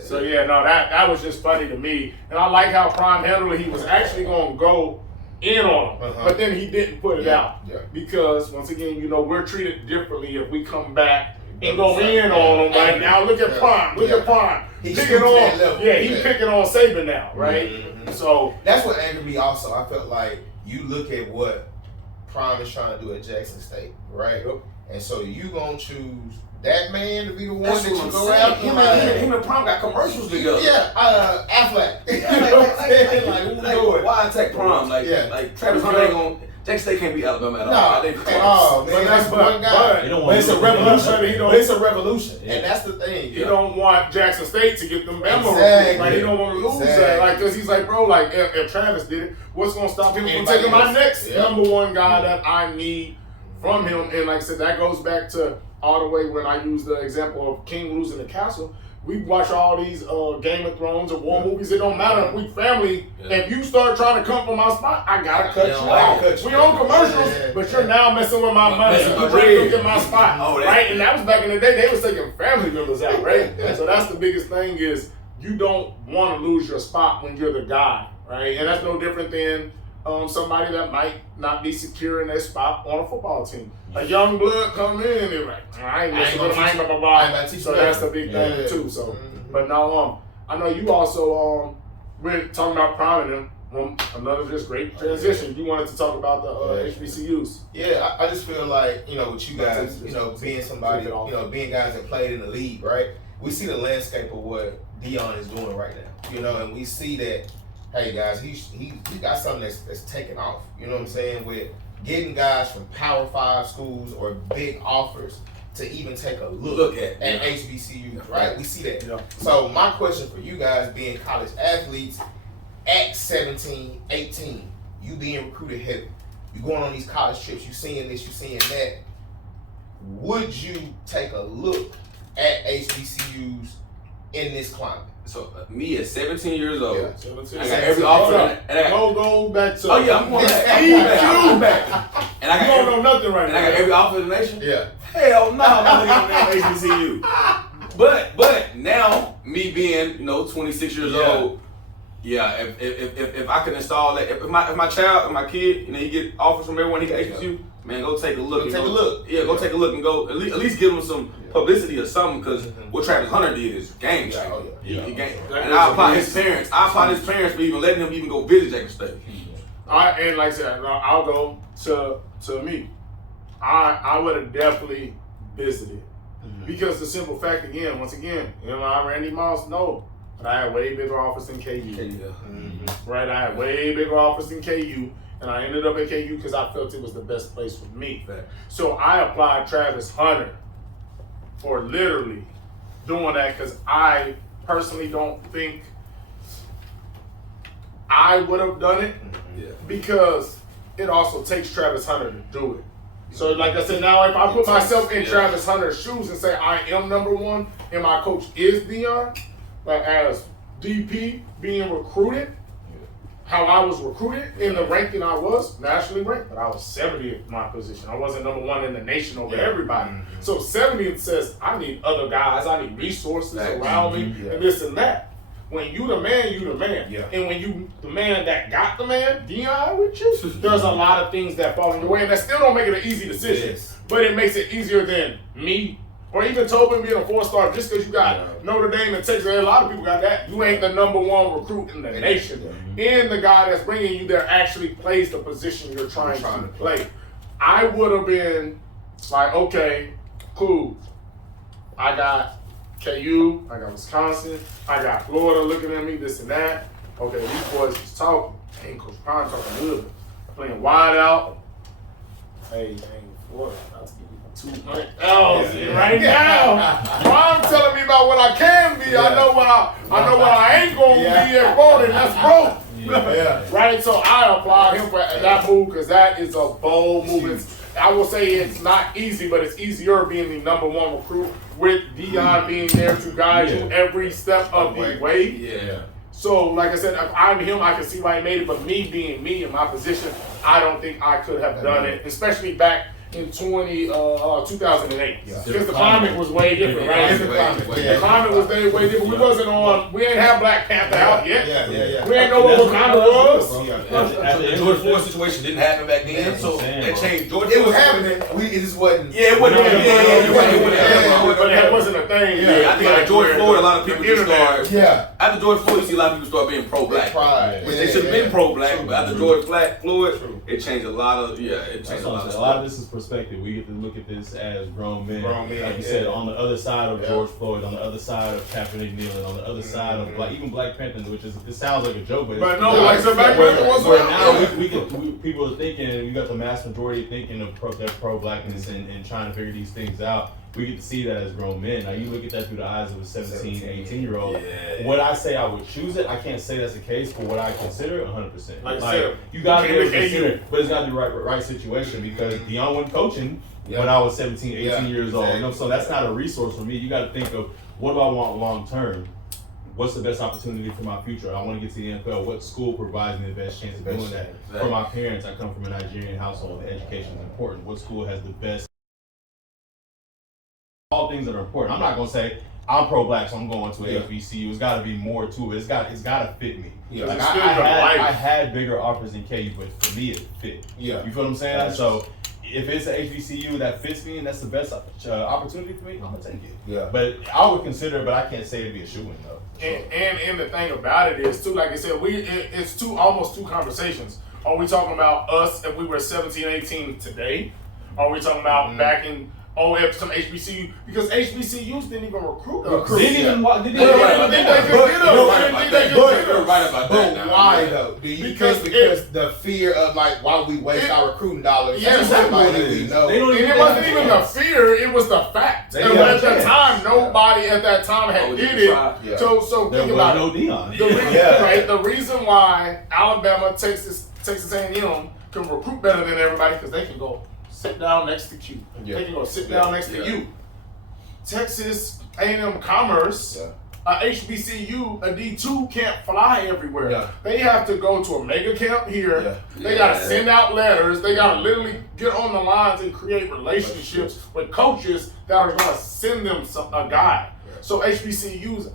So yeah, no, that was just funny to me. And I like how Prime handled it. He was actually going to go in on him, but then he didn't put it out. Because, once again, you know, we're treated differently if we come back and go in on him right now. Look at Prime. Look at Prime. He's picking on. He's picking on Saban now, right? So that's what angered me. Also, I felt like you look at what Prime is trying to do at Jackson State, right? And so you gonna choose that man to be the one That's that what you I'm go saying. after. Him and Prom got commercials together. Yeah, Affleck. You know what I'm saying? Like, who do it? Why attack Prom? Like Travis Hunter ain't gonna. Jackson State can't beat Alabama at all. No, They at all, man. But that's one guy. but it's a revolution. It's a revolution. And that's the thing. He don't want Jackson State to get them Bama Exactly. like he don't want to lose that. Like, cause he's like, bro, like if Travis did it, what's gonna stop him from taking my next number one guy that I need from him? And like I said, that goes back to all the way when I use the example of King losing the castle. We watch all these Game of Thrones or war movies. It don't matter if we family. If you start trying to come from my spot, I gotta cut you off. We on commercials, but you're now messing with my money. You're trying to get my spot, right? And that was back in the day. They was taking family members out, right? So that's the biggest thing is you don't want to lose your spot when you're the guy, right? And that's no different than somebody that might not be secure in their spot on a football team. A young blood come in and they're like, I ain't messing with him, I ain't blah, blah, blah. So that's the big thing too. So, but now I know you also we're talking about Prime and them. Another just great transition. You wanted to talk about the HBCUs. Yeah, I just feel like, with you guys, being somebody, being guys that played in the league, right? We see the landscape of what Dion is doing right now, and we see that, hey guys, he got something that's taking off. You know what I'm saying? With getting guys from Power 5 schools or big offers to even take a look at HBCUs, right? We see that. Yeah. So my question for you guys, being college athletes at 17, 18, you being recruited heavy, you going on these college trips, you seeing this, you seeing that. Would you take a look at HBCUs in this climate? So me at 17 years old, Yeah, I got every offer. Go back to. Oh yeah, I'm going back. I'm going back. And I got you don't know nothing right now. And I got every offer in the nation. Yeah. Hell no, I'm not looking at HBCU. But now me being 26 years old, if I can install that, if my child, if my kid, he get offers from everyone, he got HBCU. Man, go take a look. Yeah, go take a look and go at least give him some publicity or something, because what Travis Hunter did is game changer. And I apply his parents. For even letting him even go visit Jackson State. And like I said, I'll go to me. I would have definitely visited because the simple fact once again, Randy Moss, no, but I had way bigger offers than KU. Right, I had way bigger offers than KU. And I ended up at KU because I felt it was the best place for me. So I applied Travis Hunter for literally doing that because I personally don't think I would have done it because it also takes Travis Hunter to do it. So like I said, now if I put myself in Travis Hunter's shoes and say I am number one and my coach is Dion, like as DP being recruited, how I was recruited in the ranking I was, nationally ranked, but I was 70th in my position. I wasn't number one in the nation over everybody. So 70th says I need other guys, I need resources around me and this and that. When you the man, you the man. And when you the man that got the man, Dion with you, there's a lot of things that fall in your way, and that still don't make it an easy decision. But it makes it easier than me. Or even Tobin being a 4-star, just because you got Notre Dame and Texas, a lot of people got that. You ain't the number one recruit in the nation. And the guy that's bringing you there actually plays the position you're trying to play. I would have been like, okay, cool. I got KU, I got Wisconsin, I got Florida looking at me, this and that. Okay, these boys is talking. Hey, Coach Prime talking good. Playing wide out. Hey, Florida. 200,000 right now. Prime telling me about what I can be. I know what I ain't gonna be at voting. That's broke. Right. So I applaud him for that move because that is a bold move. I will say it's not easy, but it's easier being the number one recruit with Dion being there to guide you every step of the way. So, like I said, if I'm him, I can see why he made it. But me being me in my position, I don't think I could have done it, especially back in 2008. Because the climate was way different, right? The climate was way different. We ain't have Black Panther out yet. We ain't know what Wakanda was. The George Floyd situation didn't happen back then, so that changed. It was happening. It just wasn't. It wasn't. But that wasn't a thing. I think like George Floyd, a lot of people just started. I after George Floyd, you see a lot of people start being pro-black. Pride. Which they should have been pro-black, but after George Floyd, True. it changed a lot of, it That's changed a what lot I'm of saying. A lot of stuff. this is perspective. We get to look at this as grown men. Grown men, Like you yeah. said, on the other side of Yeah. George Floyd, on the other side of Kaepernick kneeling, on the other side of even Black Panther, which is, it sounds like a joke, but But it's, no, like so back when it was where now people are thinking, you got the mass majority thinking of they're pro-blackness and trying to figure these things out. We get to see that as grown men. Now you look at that through the eyes of a 17, 18-year-old. Yeah. Would I say I would choose it? I can't say that's the case, but would I consider it? 100%. Like you said, you got to be able to can't consider you- it, but it's got to be the right situation because Deion went coaching Yeah. when I was 17, 18 Yeah, years old. exactly. So that's not a resource for me. You got to think of what do I want long term? What's the best opportunity for my future? I want to get to the NFL. What school provides me the best chance of doing that? Exactly. For my parents, I come from a Nigerian household. Education is important. What school has the best? All things that are important. I'm not gonna say I'm pro-black, so I'm going to a HBCU. It's got to be more to it. It's got to fit me. Yeah. Like, It's I still your life. had bigger offers in KU, but for me it fit. Yeah. You feel what I'm saying? Gotcha. So if it's an HBCU that fits me and that's the best opportunity for me, I'm gonna take it. Yeah. But I would consider it, but I can't say it'd be a shoo-in though. And the thing about it is too, like I said, it's almost two conversations. Are we talking about us if we were 17, 18 today? Are we talking about back in some HBCU? Because HBCUs didn't even recruit us. Didn't even You're right about that. But why though? Because the fear of like why we waste our recruiting dollars. Yes, on that's somebody what it that we is. know. They don't And even it wasn't even the fear, it was the fact. They And got at a that chance. time, nobody at that time had did it. Yeah. So There think was about no it. Deion. The reason, Yeah. right, the reason why Alabama, Texas A&M can recruit better than everybody because they can go sit down next to Q. Yeah. They can go sit down next to you. Texas A&M Commerce, Yeah. a HBCU, a D2 can't fly everywhere. Yeah. They have to go to a mega camp here. Yeah. They gotta send out letters. They gotta literally get on the lines and create relationships with coaches that are gonna send them a guy. So HBCUs,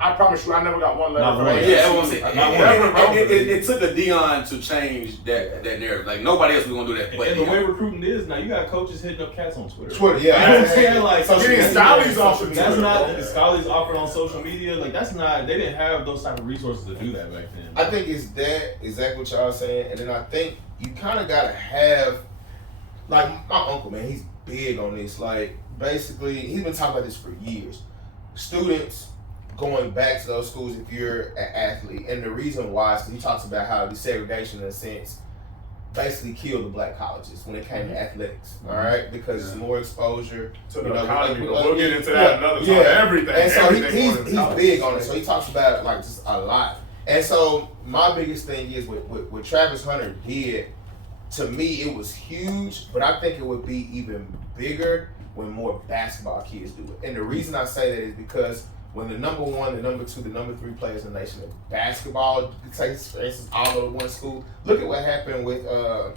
I promise you, I never got one letter Not from one. HBCU. Yeah, that's what I'm saying. Never, It took a Deion to change that narrative. Like nobody else was gonna do that. But And the Deion. way recruiting is now, you got coaches hitting up cats on Twitter. Twitter, You know what I'm yeah. saying? Like, So getting Stylies off of that's Twitter. not the Scholars offered on social media. Like, that's not. They didn't have those type of resources to do that back then. I think it's that exactly what y'all saying, and then I think you kind of gotta have, like my uncle, man, he's big on this. Like basically, he's been talking about this for years. Students going back to those schools if you're an athlete, and the reason why is he talks about how the segregation, in a sense, basically killed the black colleges when it came to athletics. All right, because it's more exposure To the economy, but we'll get into that another time. Yeah. Everything. And so everything he's big on it. So he talks about it like just a lot. And so my biggest thing is what Travis Hunter did. To me, it was huge, but I think it would be even bigger when more basketball kids do it. And the reason I say that is because when the number one, the number two, the number three players in the nation in basketball takes, for instance, all over one school. Look at what happened with the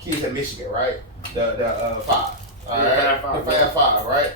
kids in Michigan, right? The 5. All right, the Fab Five, right?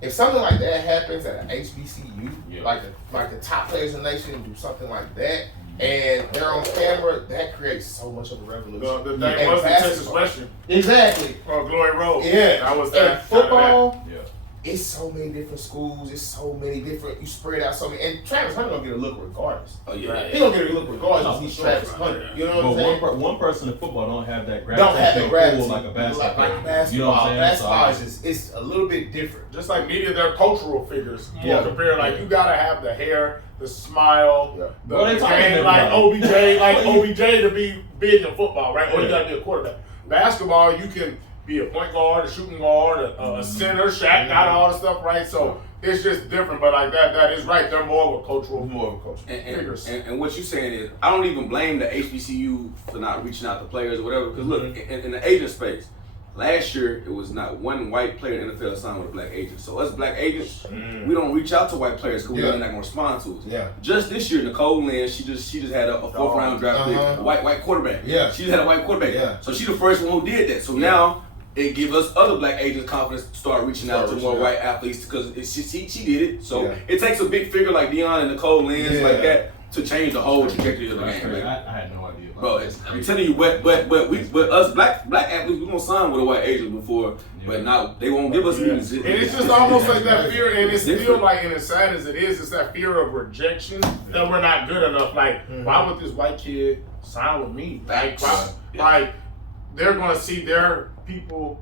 If something like that happens at an HBCU, like the top players in the nation do something like that, and they're on camera, that creates so much of a revolution. The thing was the Texas Western. Exactly. Or Glory Road. Yeah. That was And that. football, Yeah. it's so many different schools, it's so many different, you spread out so many, and Travis Hunter gonna get a look regardless. Oh yeah. He gonna get a look regardless, he's Travis Hunter. You know what I'm saying? But one person in football don't have that Don't have the gravitational gravity pull like a basketball. Like basketball. You know what I'm saying? Basketball So, is it's a little bit different. Just like media, they're cultural figures. More Yeah. compared, like you gotta have the hair, the smile, Yeah. the Well, they talking game, about like OBJ to be big in football, right? Or you gotta be a quarterback. Basketball, you can be a point guard, a shooting guard, a center. Shaq got all the stuff, right? So it's just different. But like that is right. They're more of a cultural. More of a coach. figures. And what you're saying is, I don't even blame the HBCU for not reaching out to players or whatever. Because look, in the agent space, last year it was not one white player in the NFL signed with a black agent. So us black agents, we don't reach out to white players because we're not gonna respond to us. Yeah. Just this year, Nicole Lynn, she just had a 4th round draft pick, a white quarterback. Yeah. She just had a white quarterback. Yeah. So she's the first one who did that. So now it gives us other black agents confidence to start reaching out to more white athletes because she did it. So it takes a big figure like Deion and Nicole Lynn like that to change the whole trajectory of the That's game. crazy. Man. I had no idea. Bro, I'm telling you, but us black athletes, we gonna sign with a white agent before, but now they won't give us And it's just almost like that fear, and it's still like, and as sad as it is, it's that fear of rejection that we're not good enough. Like, why would this white kid sign with me? Like, like they're gonna see their people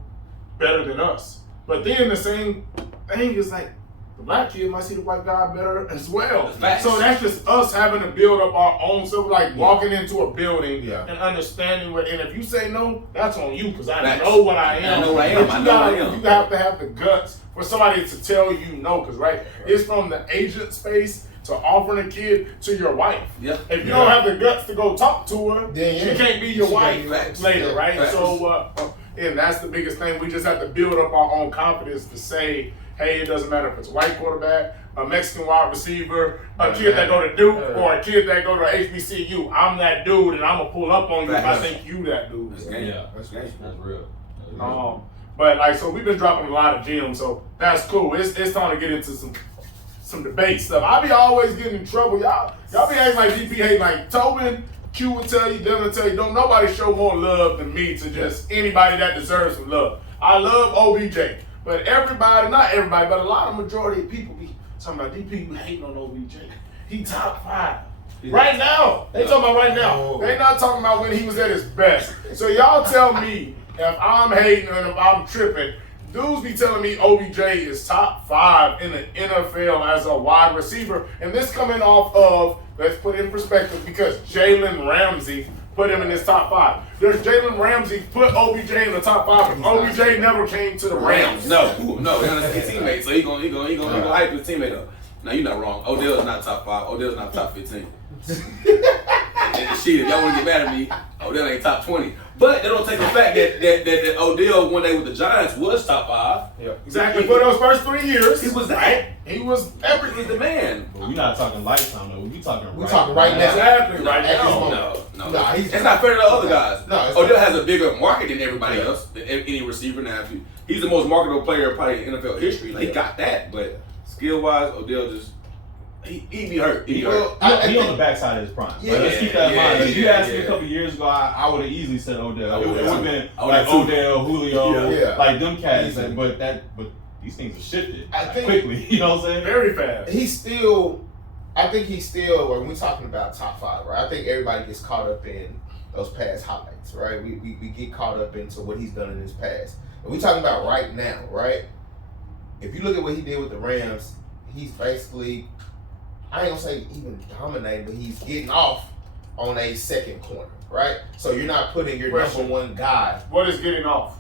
better than us. But then the same thing is like, the black kid might see the white guy better as well. So that's just us having to build up our own self, like walking into a building and understanding what. And if you say no, that's on you, because I know what I am. I know what I am. You have to have the guts for somebody to tell you no, because it's from the agent space to offering a kid to your wife. Yeah. If you don't have the guts to go talk to her, she can't be your wife later, right? So, and that's the biggest thing. We just have to build up our own confidence to say, hey, it doesn't matter if it's a white quarterback, a Mexican wide receiver, a kid that go to Duke, or a kid that go to HBCU. I'm that dude, and I'm gonna pull up on you if I think you that dude. That's real. But like, so we've been dropping a lot of gems, so that's cool. It's time to get into some debate stuff. I be always getting in trouble. Y'all be acting like DP hate. Like Tobin, Q would tell you, Devin would tell you, don't nobody show more love than me to just anybody that deserves some love. I love OBJ. But everybody, not everybody, but a lot of majority of people be talking about DP hating on OBJ. He top 5. Right now. They talking about right now. They not talking about when he was at his best. So y'all tell me if I'm hating and if I'm tripping. Dudes be telling me OBJ is top 5 in the NFL as a wide receiver. And this coming off of, let's put it in perspective, because Jalen Ramsey put him in his top 5. There's Jalen Ramsey put OBJ in the top 5, but OBJ never came to the Rams. No, he's his teammate, so he gonna hype his teammate up. Now you're not wrong. Odell is not top 5. Odell's not top 15. And shit, if y'all want to get mad at me, Odell ain't top 20. But they don't take the fact that Odell one day with the Giants was top 5. Yeah, exactly. For those first 3 years, he was that. He was everything. He's the man. But we're not talking lifetime though. We're talking right now. Exactly right now. No. It's not fair to the other guys. No, Odell has a bigger market than everybody else, than any receiver. Now, he's the most marketable player probably in NFL history. Like, he got that, but skill wise, Odell just he be hurt. He hurt. He on the backside of his prime. Yeah, let's keep that in mind. If you asked me a couple years ago, I would have easily said Odell. It would have been like Odell, Julio, like them cats. But these things have shifted quickly. You know what I'm saying? Very fast. I think he's still, when we're talking about top 5, right? I think everybody gets caught up in those past highlights, right? We get caught up into what he's done in his past. And we're talking about right now, right? If you look at what he did with the Rams, he's basically, I ain't gonna say even dominating, but he's getting off on a second corner, right? So you're not putting your number one guy. What is getting off?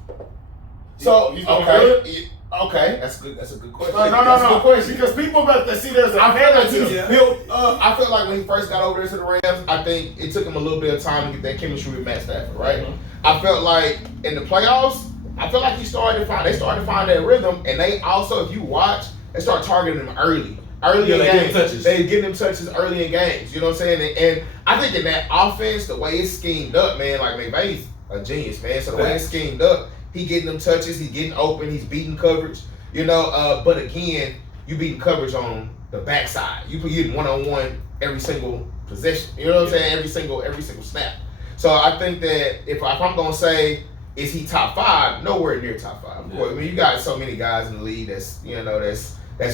So he's doing good? Okay, that's good. That's a good question. No. Good question. Because people about to see there's a built up. I feel like when he first got over there to the Rams, I think it took him a little bit of time to get that chemistry with Matt Stafford, right? Mm-hmm. I felt like in the playoffs, I feel like they started to find that rhythm, and they also, if you watch, they start targeting him early in games. They getting him touches early in games. You know what I'm saying? And I think in that offense, the way it's schemed up, man, like McVay's a genius, man. So the way it's schemed up, he getting them touches, he's getting open, he's beating coverage, you know. But again, you beating coverage on the backside. You getting one-on-one every single possession. You know what I'm saying? Every single snap. So I think that if I'm gonna say, is he top 5? Nowhere near top 5. Yeah. I mean, you got so many guys in the league that's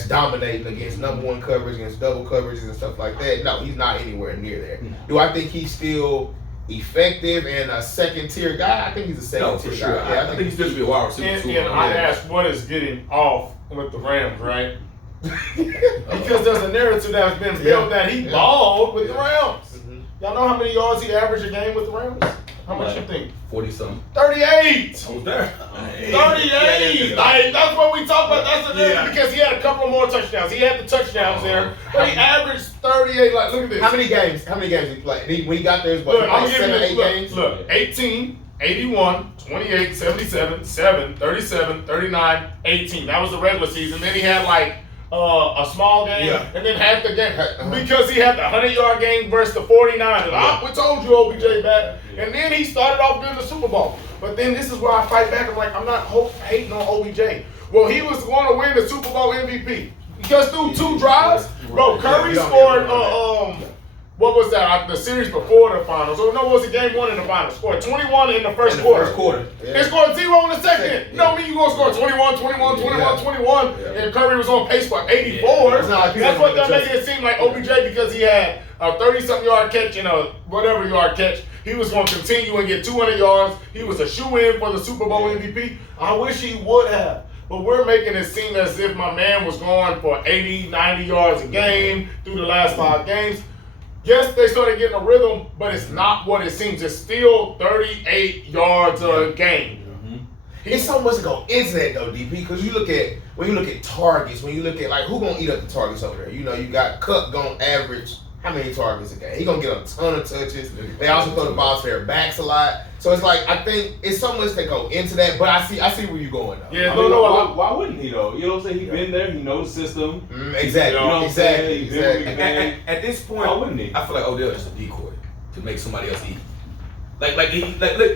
dominating against number 1 coverage, against double coverages and stuff like that. No, he's not anywhere near there. Do I think he's still effective and a second-tier guy? I think he's a second-tier guy. Yeah, I think he's supposed to be a wide receiver. And I asked, what is getting off with the Rams, right? Because there's a narrative that's been built that he balled with the Rams. Mm-hmm. Y'all know how many yards he averaged a game with the Rams? How much you think? 40-something. 38. I was there. 38. Like, that's what we talk about. That's the narrative because he had a couple more touchdowns. He had the touchdowns there, but he averaged 38. Like, look at this. How many games he played? When he got there, what? I'm giving 7, 8 games. Look, 18, 81, 28, 77, 7, 37, 39, 18. That was the regular season. Then he had like a small game, and then half the game because he had the 100-yard game versus the 49ers. We told you OBJ back, and then he started off good in the Super Bowl. But then this is where I fight back. I'm like, I'm not hating on OBJ. Well, he was going to win the Super Bowl MVP because through 2 drives, bro. Curry scored what was that? The series before the finals. Or no, it was the game 1 in the finals. Scored 21 in the first quarter. Yeah. They scored 0 in the second. Yeah. You know what I mean? You gonna score 21, 21, 21, 21, and Curry was on pace for 84. It's not like That's people what they're make making it seem like OBJ, because he had a 30-something yard catch and a whatever yard catch. He was going to continue and get 200 yards. He was a shoe-in for the Super Bowl MVP. I wish he would have. But we're making it seem as if my man was going for 80, 90 yards a game through the last 5 games. Yes, they started getting a rhythm, but it's not what it seems. It's still 38 yards a game. It's so much to go into that though, DP, because when you look at targets, when you look at like who gonna eat up the targets over there. You know, you got Cup gonna average how many targets a game? He gonna get a ton of touches. They also throw the ball to their backs a lot. So it's like I think it's so much to go into that, but I see where you're going though. Yeah, why wouldn't he though? You know what I'm saying? He's been there. He knows the system. Exactly. You know what I'm saying? Exactly. At this point, why wouldn't he? I feel like Odell is just a decoy to make somebody else eat. Look, I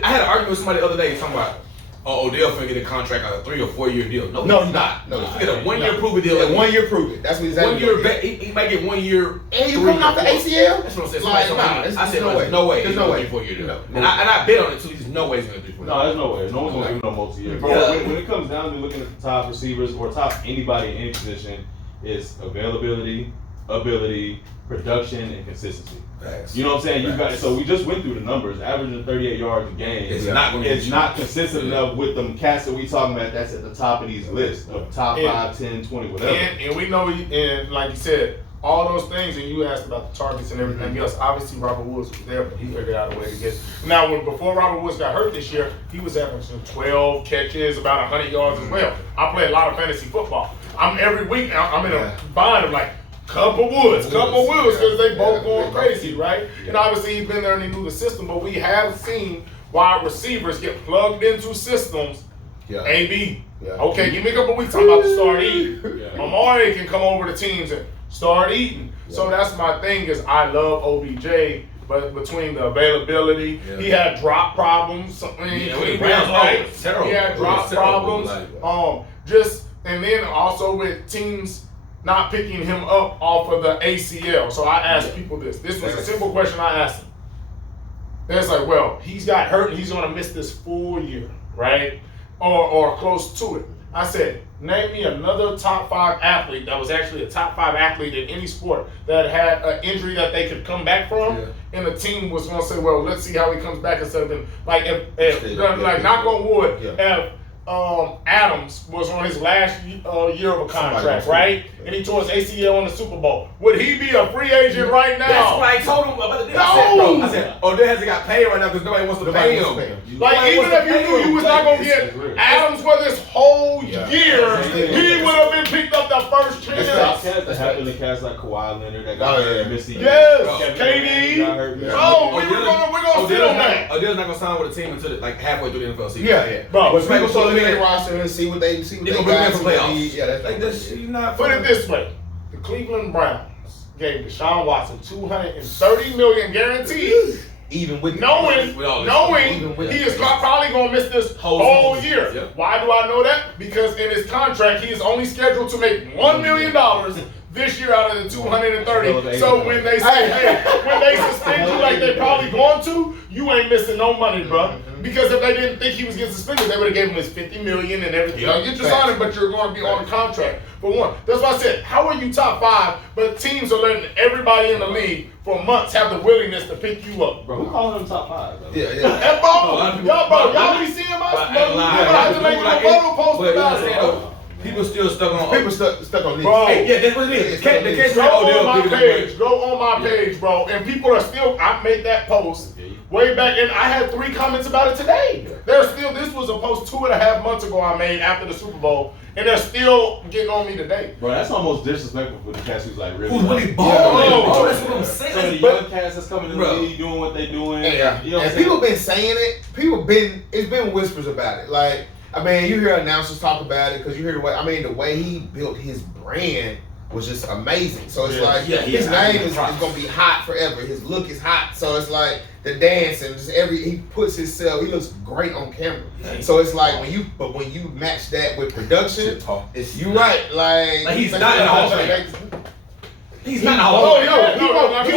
had an argument with somebody the other day talking about, Odell finna get a contract out of a 3 or 4 year deal. No, he's not. No, he get a 1 year prove deal. Yeah, 1 year prove it. That's what exactly. 1 year, he might get 1 year. And you coming off the ACL? That's what I'm saying. Like, I said, no way. No way. There's no way. 4 year deal. And I bet on it too. There's no way he's gonna do 4 years. No, there's no way. No one's gonna give him no multi-year. Bro, when it comes down to looking at the top receivers or top anybody in any position, it's availability, ability, production, and consistency. Facts. You know what I'm saying? You got so we just went through the numbers, averaging 38 yards a game. It's not consistent enough with them cats that we talking about. That's at the top of these lists of top 5, 10, 20, whatever. And we know, and like you said, all those things, and you asked about the targets and everything else. Obviously, Robert Woods was there, but he figured out a way to get. Now, before Robert Woods got hurt this year, he was averaging 12 catches, about 100 yards as well. I play a lot of fantasy football. Every week I'm in a bind of like Cup of Woods, because they both going crazy, right? And obviously he's been there and he knew the system, but we have seen wide receivers get plugged into systems. AB. Okay, give me a couple weeks. I'm about to start eating. Amari can come over to teams and start eating. So that's my thing is I love OBJ, but between the availability, he had drop problems. He had drop problems. And then also with teams not picking him up off of the ACL. So I asked people this. This was a simple question I asked them. It's like, well, he's got hurt and he's going to miss this full year, right? Or close to it. I said, name me another top 5 athlete that was actually a top 5 athlete in any sport that had an injury that they could come back from, and the team was going to say, well, let's see how he comes back instead of being like, knock on wood, if Adams was on his last year of a contract, right? And he tore his ACL in the Super Bowl. Would he be a free agent right now? That's what I told him about the deal. I said, Odell hasn't got paid right now because nobody wants to pay him. Like, even if you knew you was not going to get Adams for this whole year, he would have been picked up that first chance. That happened to cats like Kawhi Leonard that got hurt and missed the year. Yes, KD. We're going to sit on that. Odell's not going to sign with a team until like halfway through the NFL season. Yeah. Bro, but people still look at the roster and see what they got. Put it this way. The Cleveland Browns gave Deshaun Watson $230 million guaranteed. Even with knowing he is probably going to miss this whole year. Yeah. Why do I know that? Because in his contract, he is only scheduled to make $1 million this year out of the 230. So when they say, hey, when they suspend you like they probably going to, you ain't missing no money, bro. Because if they didn't think he was getting suspended, they would have gave him his $50 million and everything. Yep. Get your signing, but you're going to be on a contract for one. That's why I said, how are you top 5, but teams are letting everybody in the league for months have the willingness to pick you up? Bro, who calling them top 5? Though? Y'all be seeing my stuff. I have to make a photo post about it. People still stuck on this. Bro, that's what it is. Go on my page, bro. And people are still, I made that post way back, and I had 3 comments about it today. This was a post 2.5 months ago I made after the Super Bowl, and they're still getting on me today. Bro, that's almost disrespectful for the cats who's like really balling. That's what I'm saying. Some of the young cats that's coming in the league doing what they doing. And people been saying it. It's been whispers about it. Like, I mean, you hear announcers talk about it because you hear the way he built his brand was just amazing. So it's like his name is gonna be hot forever. His look is hot. So it's like the dance and just he puts himself. He looks great on camera. So it's like when you match that with production, it's you right. Like he's not in the Hall of Fame. He's not Hall of Fame.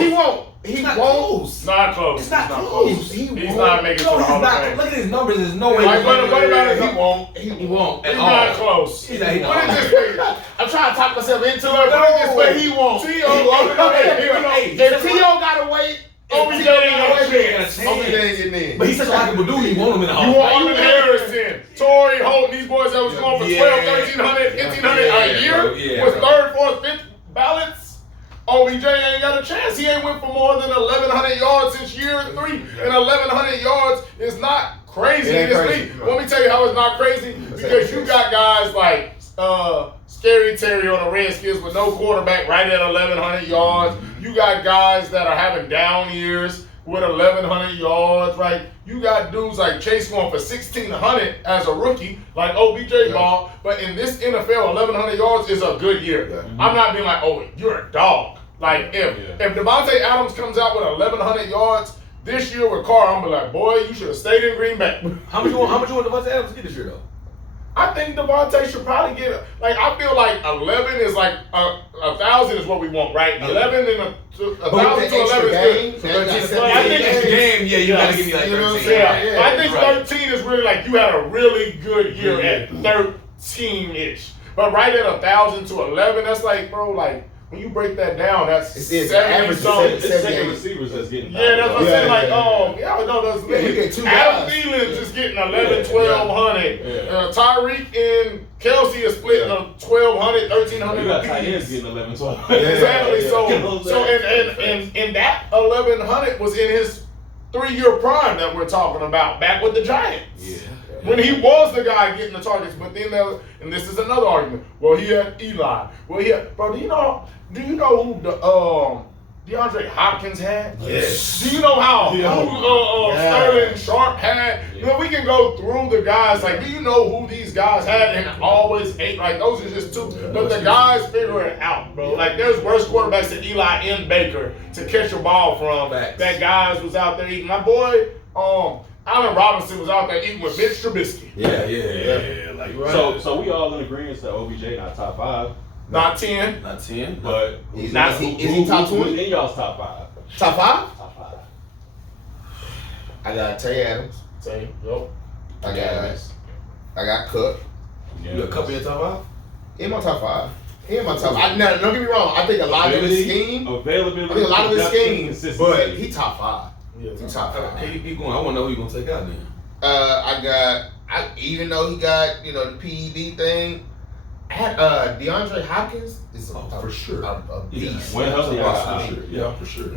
He won't. He not won't. close. Not close. It's not close. He's not making it to No, the he's Hall of not. Fame. Look at his numbers. There's no way. Like, what about it? He won't. He won't at He's all. not close. He's not. Put it this way. I'm trying to talk myself into it. Put it this way. He won't. If T.O. gotta wait, OBJ ain't gonna chance. OBJ ain't getting in. But he's such a likable dude. You want him in the Hall You of want Fame. Arlen Harrison, Torrey Holt, these boys that was going for 12, 1,300, 1,500 a year was third, fourth, fifth ballots. OBJ ain't got a chance. He ain't went for more than 1,100 yards since year 3. And 1,100 yards is not crazy in this league. Let me tell you how it's not crazy. Because you got guys like Scary Terry on the Redskins with no quarterback right at 1,100 yards. You got guys that are having down years with 1,100 yards, right? You got dudes like Chase going for 1,600 as a rookie, like OBJ ball. But in this NFL, 1,100 yards is a good year. I'm not being like, oh, you're a dog. Like if Devontae Adams comes out with 1,100 yards this year with Carr, I'm gonna be like, boy, you should have stayed in Green Bay. How much you want Devontae Adams to get this year though? I think Devontae should probably get like I feel like 11 is like 1,000 is what we want, right? 11 and 1,000 to 11 is good. I think Extra game, yeah, you gotta give me like 13. Yeah, I think 13 is really like you had a really good year at 13-ish. But right at 1,000 to 11, that's like, bro, like when you break that down, that's 70 something. It's second receivers that's getting. Yeah, that's what I'm saying. Like, that's Adam Thielen's just getting 1,100. Tyreek and Kelsey is splitting 1,200, 1,300. You got tight ends getting 11, 12. Exactly. So and that 1,100 was in his 3-year prime that we're talking about, back with the Giants. Yeah. When he was the guy getting the targets, but then and this is another argument. Well, he had Eli. Well, he had, bro. Do you know who the DeAndre Hopkins had? Yes. Do you know who Sterling Sharp had? You know, we can go through the guys. Like, do you know who these guys had and always ate? Like, those are just two. But the guys figure it out, bro. Like, there's worse quarterbacks than Eli and Baker to catch a ball from. Facts. That guys was out there eating. My boy, Allen Robinson was out there eating with Mitch Trubisky. Yeah. Like, right. So we all in agreement that OBJ not top 5. Not 10. Not 10. But Is he top 20? Who's in y'all's top 5? Top 5? Top 5. I got Tay Adams. Say, yo. I got Cook. You got Cup in your top 5? In my top 5. In my top 5. Now, don't get me wrong. I think a lot of his scheme. Availability. I think a lot of his scheme. Consistency. But he top 5. Yeah, He top 5. Okay, you keep going. I want to know who you going to take out then. Even though he got, the PED thing, DeAndre Hopkins is For sure. a beast. When healthy, For sure. Yeah, for sure.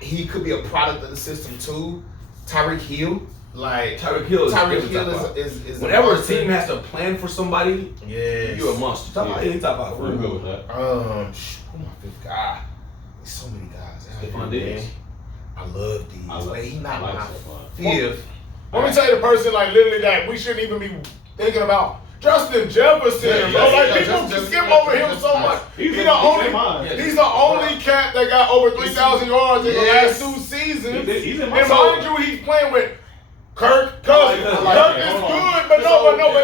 He could be a product of the system too. Tyreek Hill, Tyreek Hill is whenever a team has to plan for somebody, yes. you're a monster. Top 5, top 5 for We're good real. with that. Who my fifth guy? There's so many guys. Stephon Diggs. I love these. But he's not my Stephon. fifth. Let me tell you the person like literally that we shouldn't even be thinking about. Justin Jefferson, bro. Like people skip over him so much. He's the only cat that got over 3,000 yards in the last 2 seasons. And mind you, he's playing with Kirk Cousins. Kirk is good, but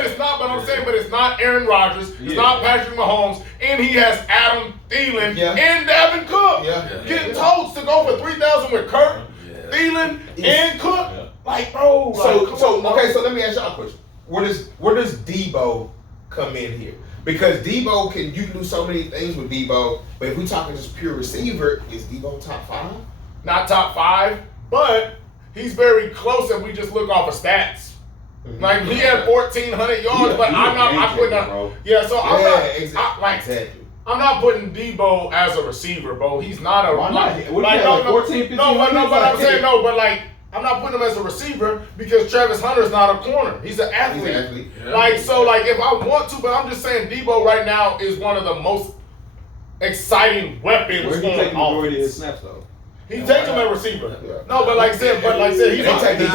it's not. But I'm saying, but it's not Aaron Rodgers. It's not Patrick Mahomes, and he has Adam Thielen and Devin Cook getting totes to go for 3,000 with Kirk, Thielen, and Cook. Like, bro. So let me ask y'all a question. Where does Debo come in here? Because Debo you can do so many things with Debo, but if we talking just pure receiver, is Debo top 5? Not top 5, but he's very close if we just look off of stats. Mm-hmm. Like he had 1,400 yards, but I'm putting up. Yeah, so I'm not putting Debo as a receiver, bro. He's not a. Why not? 14, 15 I'm not putting him as a receiver because Travis Hunter is not a corner. He's an athlete. If I want to, but I'm just saying Debo right now is one of the most exciting weapons. Where he taking the majority of his snaps though? He takes him at receiver. No, but like I said, he's not. He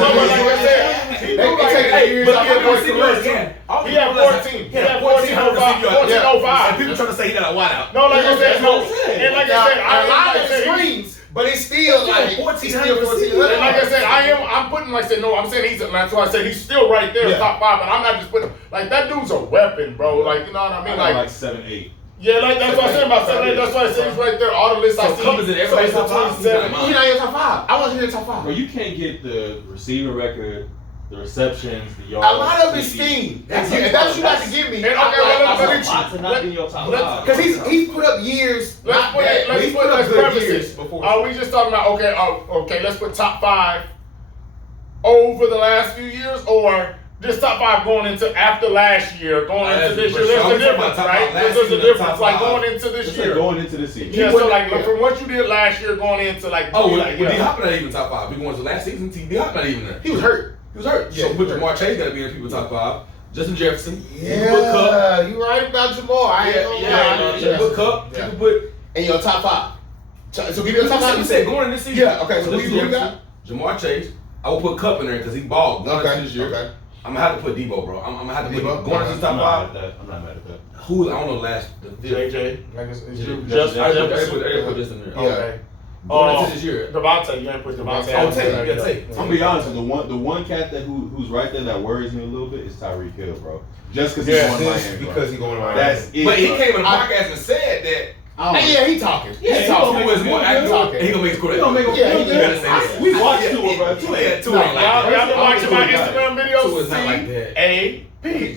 had 14. He had 14.05. And people trying to say he got a wideout. No, like I said, no. And like I said, a lot of screens. But it's still like 1,400. And like I said, I'm putting I'm saying that's why I said he's still right there, top 5, but I'm not just putting, like, that dude's a weapon, bro. Like, you know what I mean? Like 7, 8. Yeah, like that's what I'm saying about Sunday. That's why I say he's right there. All the lists I see. Cup is in everybody's top 5. He's not in your top 5. I want you in your top 5. Bro, you can't get the receiving record, the receptions, the yards. A lot of his scheme. That's what you got to give me. And okay, That's a lot to not be in your top 5. Because he's put up years. Let's preface it. Are we just talking about okay? Let's put top 5 over the last few years, or just top 5 going into after last year, going into this year? There's a difference, right? There's a difference, like going into this year. Going into this season. Yeah, so like from what you did last year, going into like. D-Hop not even top 5. We going to last season. D-Hop not even there. He was hurt. Yeah, so with Jamar Chase got to be in people's top 5. Justin Jefferson. Yeah, you right about Jamar. You can put Cup. You can put in your top 5. So give me your top 5. You said going in this season. Yeah. Okay. So who you got? Jamar Chase. I will put Cup in there because he balled going into this year. Okay. I'm gonna have to put Debo, bro. I'm gonna have to put Debo? going into the top 5. I'm not mad at that. Who I don't know last. JJ. I put this in there. Okay. Going into this year. Devontae, you ain't put Devontae. Oh, Tate. I'm gonna be honest, the one cat who's right there that worries me a little bit is Tyreek Hill, bro. Just because he's going to Miami, bro. Because he's going to Miami. That's it. But he came in the podcast and said that. He talking. He gonna make a score. He gonna make a score. We watched Tua, bro. Y'all been watching my Instagram videos? Tua is not like that. A-P.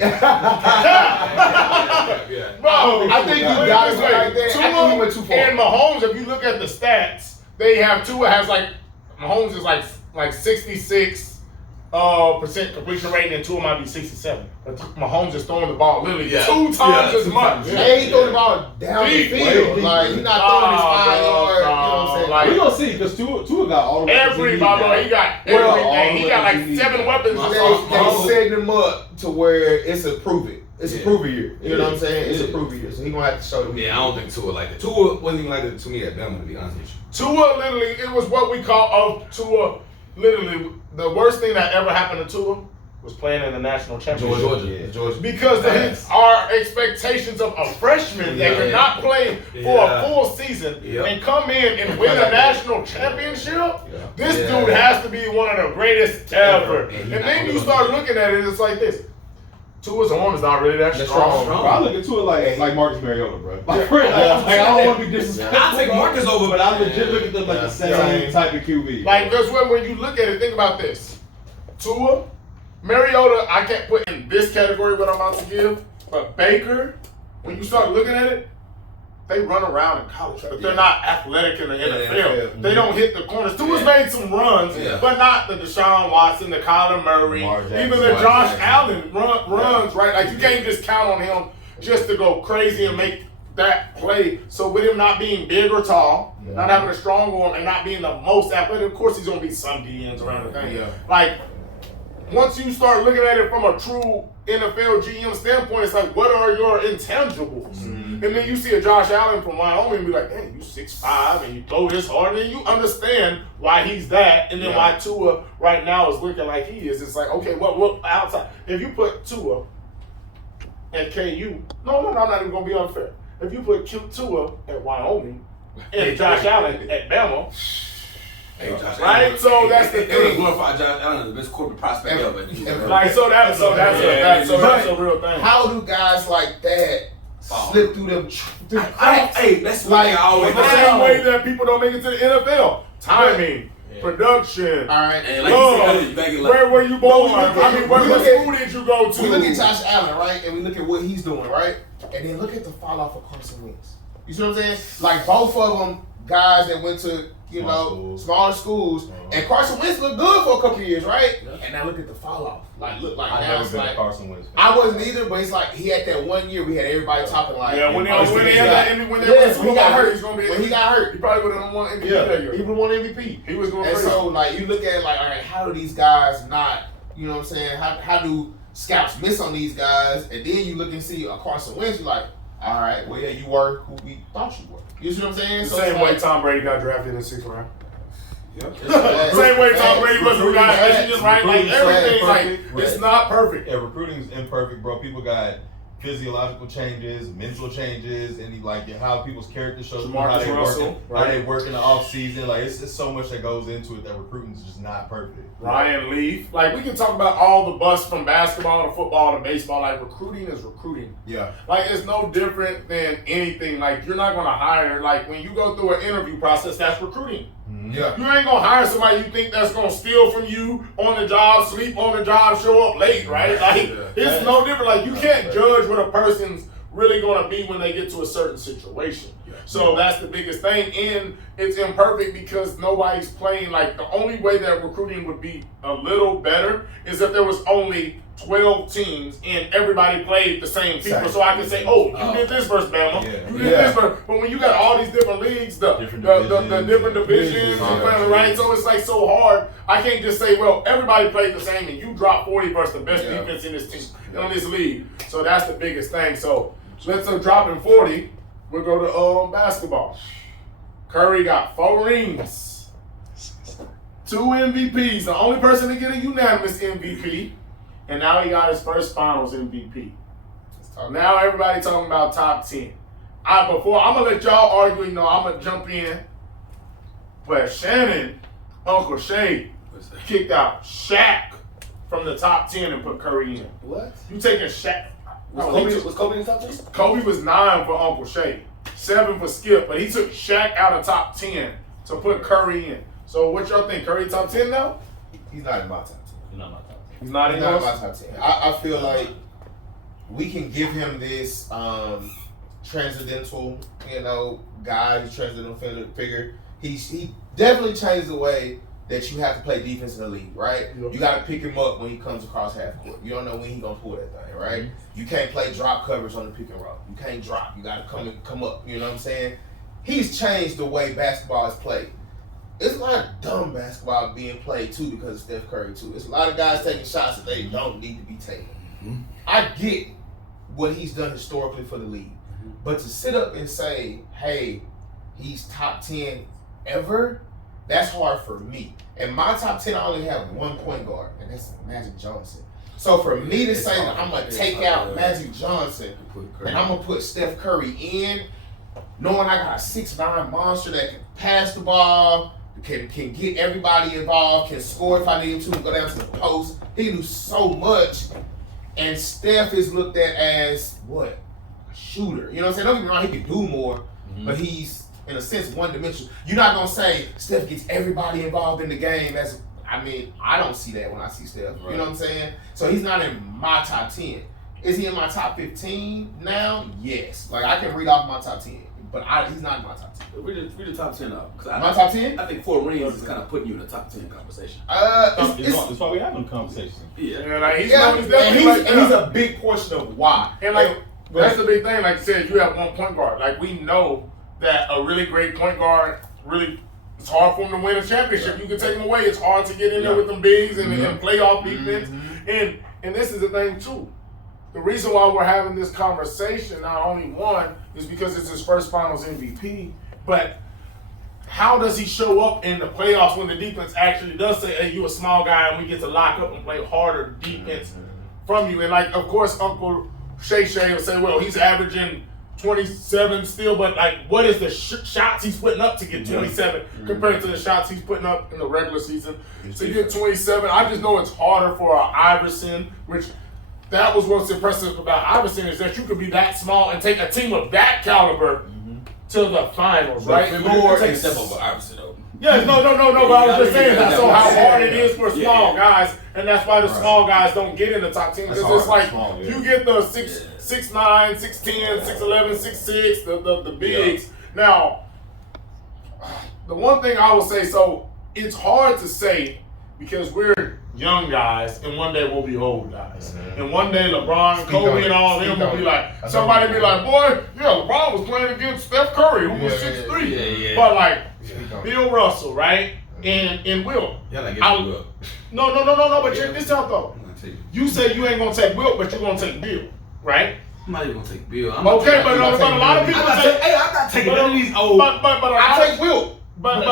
Bro, I think you got it like that. I think he went too far. And Mahomes, if you look at the stats, they have Tua has Mahomes is like 66% completion rate, and Tua might be 67. But Mahomes is throwing the ball literally 2 times as much. And he throwing the ball down the field. Like he's not throwing his 5 yard. You know what I'm saying? We gonna see because Tua got all the everybody. He got everything. He got like 7 weapons. They setting him up to where it's a prove it. It's a prove year. You know what I'm saying? It's a prove year. So he gonna have to show them. Yeah, I don't think Tua like that. Tua wasn't even like that to me at Bama, to be honest with you. Tua literally, it was what we call Tua. Literally, the worst thing that ever happened to Tua was playing in the national championship. Georgia. Because our expectations of a freshman that could not play for a full season and come in and win a national championship, this dude has to be one of the greatest ever. And then you start looking at it, it's like this. Tua's arm is not really that strong. Bro, I look at Tua like Marcus Mariota, bro. I don't want to be disrespectful. I'll take Marcus over, but I legit look at them like the same type of QB. Like, that's when you look at it, think about this. Tua, Mariota, I can't put in this category what I'm about to give, but Baker, when you start looking at it, they run around in college, but they're not athletic in the NFL. They don't hit the corners. Tua's made some runs, but not the Deshaun Watson, the Kyler Murray, even the Josh Allen runs, right? Like, you can't just count on him just to go crazy and make that play. So with him not being big or tall, not having a strong arm, and not being the most athletic, of course he's going to be some DNs around the thing. Like, once you start looking at it from a true NFL GM standpoint, it's like, what are your intangibles? And then you see a Josh Allen from Wyoming and be like, hey, you 6'5", and you throw this hard, and you understand why he's that, and then why Tua right now is looking like he is. It's like, okay, what outside? If you put Tua at KU, no, I'm not even going to be unfair. If you put Tua at Wyoming and Josh Allen at Bama, right? So that's the thing. Glorify Josh Allen, the best corporate prospect ever. Like, so that's a real thing. How do guys like that slip through them cracks? Hey, that's like I always the same way that people don't make it to the NFL. Timing, production. All right. Where were you born? What school did you go to? We look at Josh Allen, right, and we look at what he's doing, right, and then look at the fall off of Carson Wentz. You see what I'm saying? Like, both of them guys that went to smaller schools, and Carson Wentz looked good for a couple of years, right? And now look at the fall off. Like, look like now it's like Carson Wentz. I wasn't either, but it's like he had that 1 year we had everybody talking like when he got hurt, he's gonna be. When he got hurt, he probably would have won MVP that year. He would have won MVP. He was going and crazy. So like you look at it like, all right, how do these guys not? You know what I'm saying? How do scouts miss on these guys? And then you look and see a Carson Wentz, you're like, all right, well yeah, you were who we thought you were. You see what I'm saying? The same way Tom Brady got drafted in the 6th round. Same way Tom Brady was who got right? Like everything, like it's not perfect. Yeah, recruiting's imperfect, bro. People got physiological changes, mental changes, and like how people's character shows, Jamarcus how Russell, they work in the off season. Like it's so much that goes into it that recruiting is just not perfect. Ryan Leaf. Like, we can talk about all the busts from basketball to football to baseball. Like, recruiting is recruiting. Yeah. Like, it's no different than anything. Like, you're not going to hire, like, when you go through an interview process, that's recruiting. Yeah. You ain't going to hire somebody you think that's going to steal from you on the job, sleep on the job, show up late, right? Like, it's no different. Like, you can't judge what a person's really going to be when they get to a certain situation. So that's the biggest thing, and it's imperfect because nobody's playing. Like, the only way that recruiting would be a little better is if there was only 12 teams and everybody played the same people. So I can say, oh, you did this versus Bama, you did this versus. But when you got all these different leagues, the different divisions, right? So it's like so hard. I can't just say, well, everybody played the same and you dropped 40 versus the best defense in this team, in this league. So that's the biggest thing. So let's drop in 40. We'll go to basketball. Curry got 4 rings, 2 MVPs, the only person to get a unanimous MVP, and now he got his first finals MVP. Now everybody talking about top 10. Before I'm gonna let y'all argue, I'm gonna jump in. But Shannon, Uncle Shay, kicked out Shaq from the top 10 and put Curry in. What? You taking Shaq? Was Kobe in the top 10? Kobe was 9 for Uncle Shay, 7 for Skip, but he took Shaq out of top 10 to put Curry in. So what y'all think? Curry top 10 now? He's not in my top 10. He's not my top. He's not in my yours? top 10. I feel like we can give him this transcendental, guy, who's transcendental figure. He definitely changed the way that you have to play defense in the league, right? Yep. You got to pick him up when he comes across half court. You don't know when he's gonna pull that thing, right? You can't play drop coverage on the pick and roll. You can't drop. You got to come up. You know what I'm saying? He's changed the way basketball is played. It's a lot of dumb basketball being played too because of Steph Curry too. It's a lot of guys taking shots that they don't need to be taking. I get what he's done historically for the league, but to sit up and say, "Hey, he's top 10 ever," that's hard for me. And my top 10, I only have 1 point guard, and that's Magic Johnson. So for me to say that I'm gonna take out Magic Johnson and I'm gonna put Steph Curry in, knowing I got a 6'9" monster that can pass the ball, can get everybody involved, can score if I need him to, go down to the post. He can do so much. And Steph is looked at as what? A shooter. You know what I'm saying? Don't get me wrong, he can do more, but he's in a sense one-dimensional. You're not gonna say Steph gets everybody involved in the game. I don't see that when I see Steph. Right. You know what I'm saying? So he's not in my top 10. Is he in my top 15 now? Yes. Like, I can read off my top 10, but he's not in my top 10. Read the top 10 up. My top 10? I think 4 rings is kind of putting you in the top 10 conversation. That's why we having a conversation. He's a big portion of why. And that's the big thing. Like you said, you have 1 point guard. Like, we know that a really great point guard it's hard for him to win a championship. You can take him away. It's hard to get in there with them bigs and playoff defense. And this is the thing too. The reason why we're having this conversation, not only one, is because it's his first Finals MVP, but how does he show up in the playoffs when the defense actually does say, "Hey, you a small guy, and we get to lock up and play harder defense from you"? And like, of course, Uncle Shay will say, "Well, he's averaging 27 still, but like, what is the shots he's putting up to get 27 compared to the shots he's putting up in the regular season to get 27?" I just know it's harder for Iverson, which that was what's impressive about Iverson, is that you could be that small and take a team of that caliber to the finals, right? Take a step over Iverson though. Yeah, no, but I was just saying that. So how hard it is for small guys, and that's why the small guys don't get in the top 10, because it's like you get the 6'9", 6'10", 6'11", 6'6", the bigs. Now, the one thing I will say, so it's hard to say because we're young guys, and one day we'll be old guys. And one day LeBron, Kobe, and all of them will be like, somebody be like, "Boy, LeBron was playing against Steph Curry, who was 6'3". But like, Bill Russell, right? And Wilt. No, but check this out though. You say you ain't gonna take Wilt, but you're gonna take Bill, right? I'm not even gonna take Bill. But a lot of people say, I'm not taking none of these old. But I take Wilt. But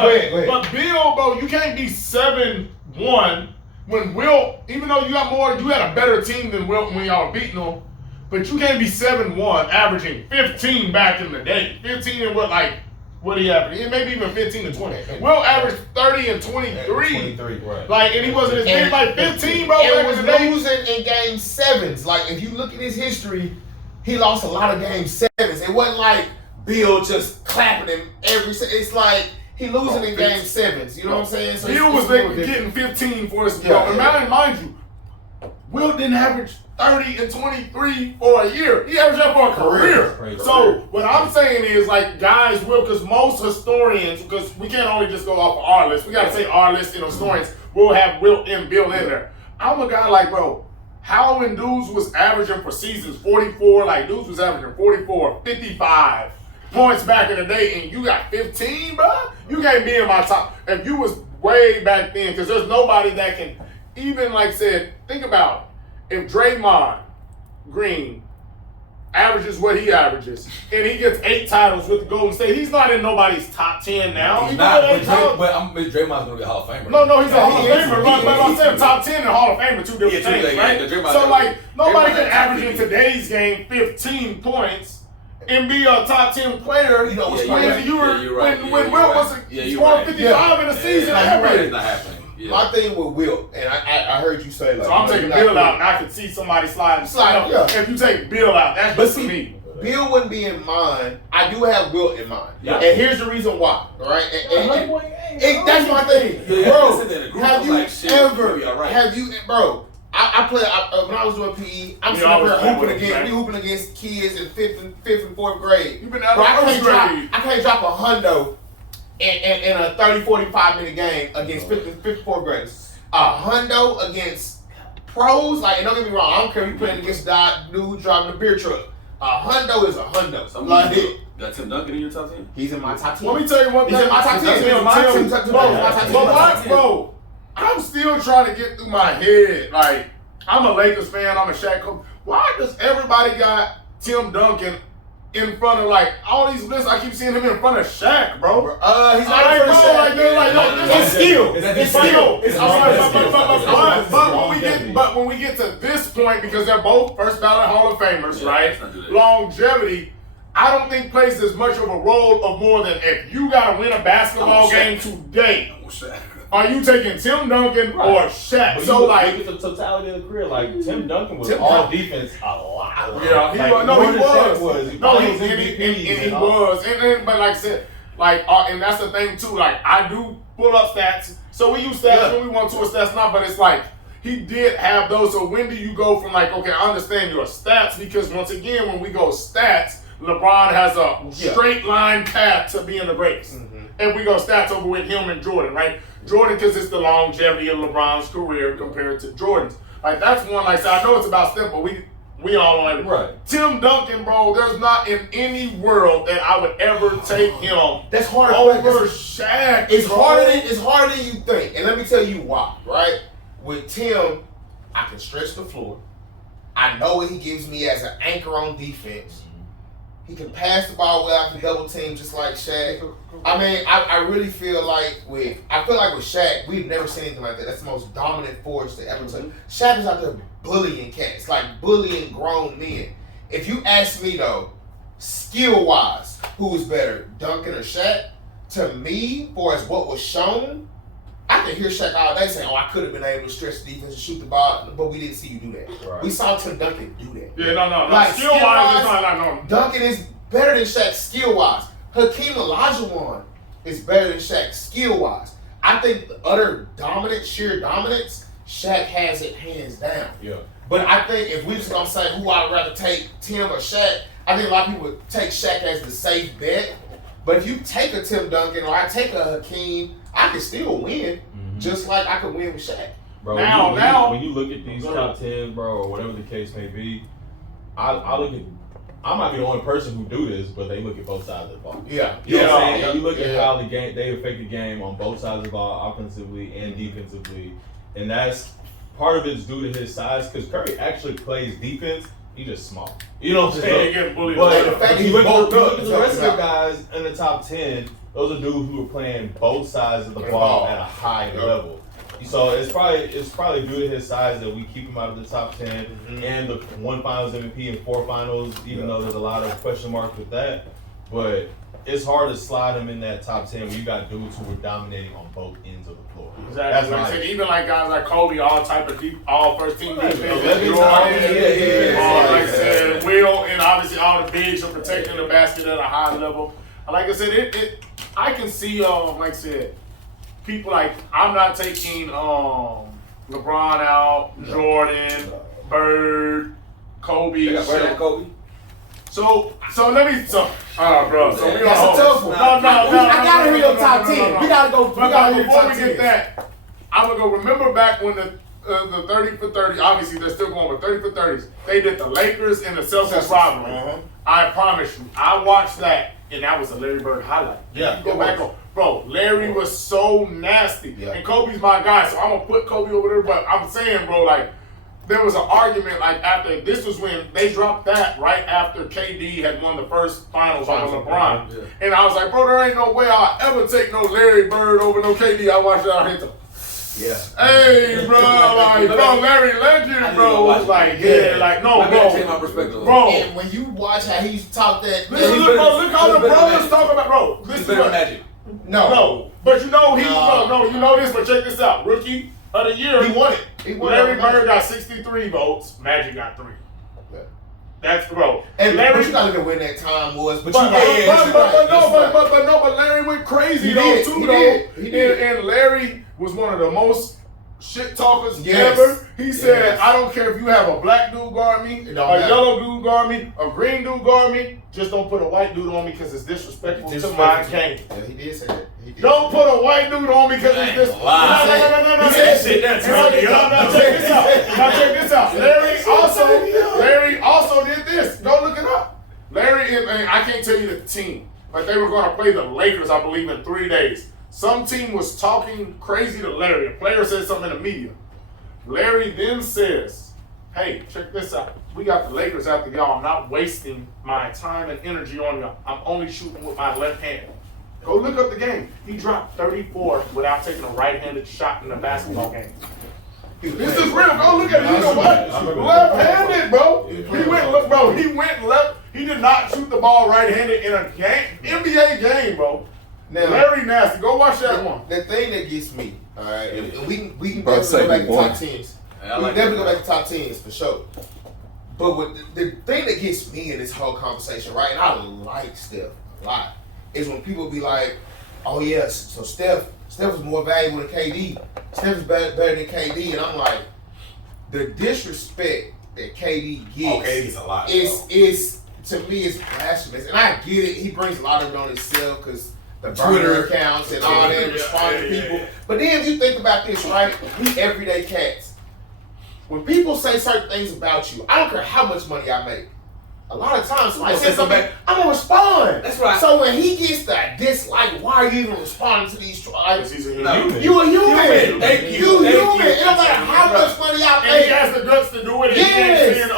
Bill, bro, you can't be 7-1 when Wilt, even though you had a better team than Wilt when y'all beating him, But you can't be 7-1, averaging 15 back in the day. 15 and what he averaged? Maybe even 15 to 20. Will averaged 30 and 23. 23, right. Like, and he wasn't as big, like 15, bro. It back was in the day. losing in game 7s. Like, if you look at his history, he lost a lot of game 7s. It wasn't like Bill just clapping him it's like he losing in game 7s. You know what I'm saying? So Bill was getting 15 for his mind you, Will didn't average 30 and 23 for a year. He averaged that for a career. So what I'm saying is, like, guys will, because most historians, because we can't only just go off of our list. We got to say our list, historians will have Will and Bill in there. I'm a guy like, bro, how when dudes was averaging for seasons 44, like dudes was averaging 44, 55 points back in the day, and you got 15, bro? You can't be in my top. If you was way back then, because there's nobody that can, even like said, think about it. If Draymond Green averages what he averages, and he gets 8 titles with the Golden State, he's not in nobody's top 10 now. He's not, but Draymond's going to be a Hall of Famer. No, he's a Hall of Famer. But I'm saying top 10 and Hall of Famer, two different things, right? So, like, nobody can average in today's game 15 points and be a top 10 player when Will wasn't scoring 55 in a season. It's not happening. Yeah. My thing with Will, and I heard you say, like, so I'm taking Bill out, and I can see somebody slide. If you take Bill out, that's just for me. Bill wouldn't be in mind. I do have Will in mind, and here's the reason why. All right, that's my thing, bro. Have you, bro? I play when I was doing PE. I'm sitting up here hooping against. We hooping against kids in fifth and fourth grade. You've been out of first grade. I can't drop a hundo in a 30, 45 minute game against fifth and fourth graders. A hundo against pros, like, and don't get me wrong, I don't care if you playing against that dude driving a beer truck. A hundo is a hundo. So like it. Got Tim Duncan in your top 10? He's in my top 10. Let me tell you one thing. He's in my top 10. Bro, I'm still trying to get through my head. Like, I'm a Lakers fan. I'm a Shaq coach. Why does everybody got Tim Duncan in front of, like, all these lists? I keep seeing him in front of Shaq, bro. He's not in front of Shaq. It's skill. It's skill. But when we get to this point, because they're both first ballot Hall of Famers, right? Longevity, I don't think plays as much of a role of more than if you got to win a basketball game today. Are you taking Tim Duncan or Shaq? But so, like, look at the totality of the career. Like, Tim Duncan was all defense a lot. Yeah, he was. But like I said, like, and that's the thing too. Like, I do pull up stats, so we use stats when we want to. Stats not, but it's like he did have those. So when do you go from, like, okay, I understand your stats, because once again, when we go stats, LeBron has a straight line path to being the greatest. Mm-hmm. If we go stats over with him and Jordan, right? Jordan, because it's the longevity of LeBron's career compared to Jordan's. Like, that's one, like, so I know it's about step, but we all on it. Right. Tim Duncan, bro, there's not in any world that I would ever take him that's harder over Shaq. It's harder than you think. And let me tell you why, right? With Tim, I can stretch the floor. I know what he gives me as an anchor on defense. He can pass the ball well after double team, just like Shaq. I mean, I really feel like with Shaq, we've never seen anything like that. That's the most dominant force to ever touch. Shaq is out there bullying cats, like bullying grown men. If you ask me though, skill-wise, who is better, Duncan or Shaq? To me, for as what was shown, I can hear Shaq all day saying, "Oh, I could have been able to stretch the defense and shoot the ball," but we didn't see you do that. Right. We saw Tim Duncan do that. Yeah, no. Like, skill-wise, it's not normal. Duncan is better than Shaq skill-wise. Hakeem Olajuwon is better than Shaq skill-wise. I think the utter sheer dominance, Shaq has it hands down. Yeah. But I think if we just gonna say who I'd rather take, Tim or Shaq, I think a lot of people would take Shaq as the safe bet. But if you take a Tim Duncan or I take a Hakeem, I can still win, just like I could win with Shaq. Bro, when you look at these top 10, bro, or whatever the case may be, I might be the only person who do this, but they look at both sides of the ball. Yeah. You know what I'm saying? You look at how they affect the game on both sides of the ball, offensively and defensively, and that's part of it's due to his size, because Curry actually plays defense. He's just small. You know what I'm saying? But if you look at the rest of the guys in the top 10, those are dudes who are playing both sides of the ball at a high level. So it's probably due to his size that we keep him out of the top 10 and the 1 Finals MVP and 4 Finals, even though there's a lot of question marks with that. But it's hard to slide him in that top 10 when you got dudes who were dominating on both ends of the floor. Exactly. Like I said, even like guys like Kobe, all type of all first team defense. Like I said, Will, and obviously all the bigs are protecting the basket at a high level. Like I said, I can see like I said, people like I'm not taking LeBron out, Jordan, Bird, Kobe. They got Bird and Kobe. So let me bro. So we That's a tough one. No. I gotta hear your top 10. We gotta go. Before we get that, I'm gonna go. Remember back when the 30 for 30. Obviously, they're still going with 30 for 30s. They did the Lakers and the Celtics rivalry. I promise you, I watched that, and that was a Larry Bird highlight. Yeah, go back on. Bro, Larry was so nasty, and Kobe's my guy, so I'm gonna put Kobe over there. But I'm saying, bro, like. There was an argument like after this was when they dropped that right after KD had won the first finals over LeBron, and I was like, bro, there ain't no way I'll ever take no Larry Bird over no KD. I watched that hit them. Yeah. Hey, bro, like, bro, Larry Legend, bro, was like, like, no, bro. Change my perspective. Bro. And when you watch how he's talked that, Look how the brothers talk about, bro. This is better Magic. No, but you know you know this, but check this out, rookie of the year. He won it. Larry Bird got 63 votes. Magic got 3. Yeah. That's bro. And Larry, you gotta look at when that time was. But Larry went crazy He did. And Larry was one of the most shit talkers ever. He said, I don't care if you have a black dude guard me, a yellow dude guard me, a green dude guard me, just don't put a white dude on me because it's disrespectful to my game. Yeah, he did say that. Don't put a white dude on me because it's disrespectful. No. Now check this out. Larry also did this. Go look it up. I can't tell you the team, but they were going to play the Lakers, I believe, in 3 days. Some team was talking crazy to Larry. A player said something in the media. Larry then says, hey, check this out. We got the Lakers after y'all. I'm not wasting my time and energy on y'all. I'm only shooting with my left hand. Go look up the game. He dropped 34 without taking a right-handed shot in a basketball game. This is real. Go look at it. You know what? Left-handed, bro. He went left. He did not shoot the ball right-handed in a game, NBA game, bro. Now, Larry nasty. Go watch that one. The thing that gets me, all right, and we can definitely go back to top 10s. We can definitely go back to top 10s for sure. But the thing that gets me in this whole conversation, right, and I like Steph a lot, is when people be like, oh yes, so Steph was more valuable than KD. Steph is better than KD, and I'm like, the disrespect that KD gets a lot, is to me is blasphemous. And I get it, he brings a lot of it on himself because the Twitter accounts and all that, responding to people. But then if you think about this, right, we everyday cats. When people say certain things about you, I don't care how much money I make. A lot of times somebody says something, I'm gonna respond. That's right. So when he gets that dislike, why are you even responding to these? Like, He's a human. You a human. Thank you. You human. It don't matter how much money I And make. he has the guts to do it. And Yes. he ain't saying,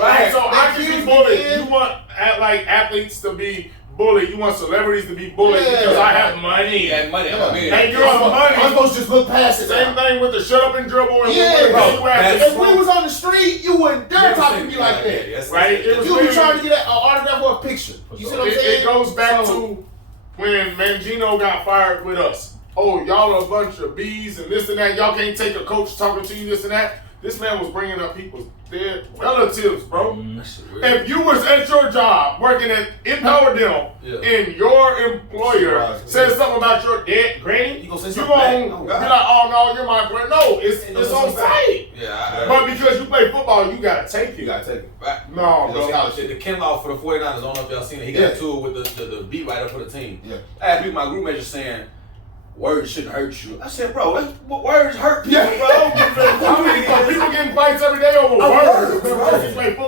Like, so I can be bullied. You want athletes to be bullied. You want celebrities to be bullied because I have money. And money. And you're on money. I'm supposed to just look past it. Same thing with the shut up and dribble. And If we was on the street, you wouldn't dare talk to me like that. Right? You would be trying to get an autograph or a picture. You see what I'm saying? It goes back to when Mangino got fired with us. Oh, y'all are a bunch of B's and this and that. Y'all can't take a coach talking to you this and that. This man was bringing up people's dead relatives, bro. If you was at your job working at Empower Dental and your employer says something about your dead granny, you gonna be like, oh no, you're my granny. No, it's on site. Yeah. But because you play football, you gotta take it. You gotta take it. Right. No, bro. The Ken Law for the 49ers, I don't know if y'all seen it. He got into it with the beat writer for the team. Yeah. I had people, my group mates saying, words shouldn't hurt you. I said, bro, words hurt people, bro. People getting fights every day over words. I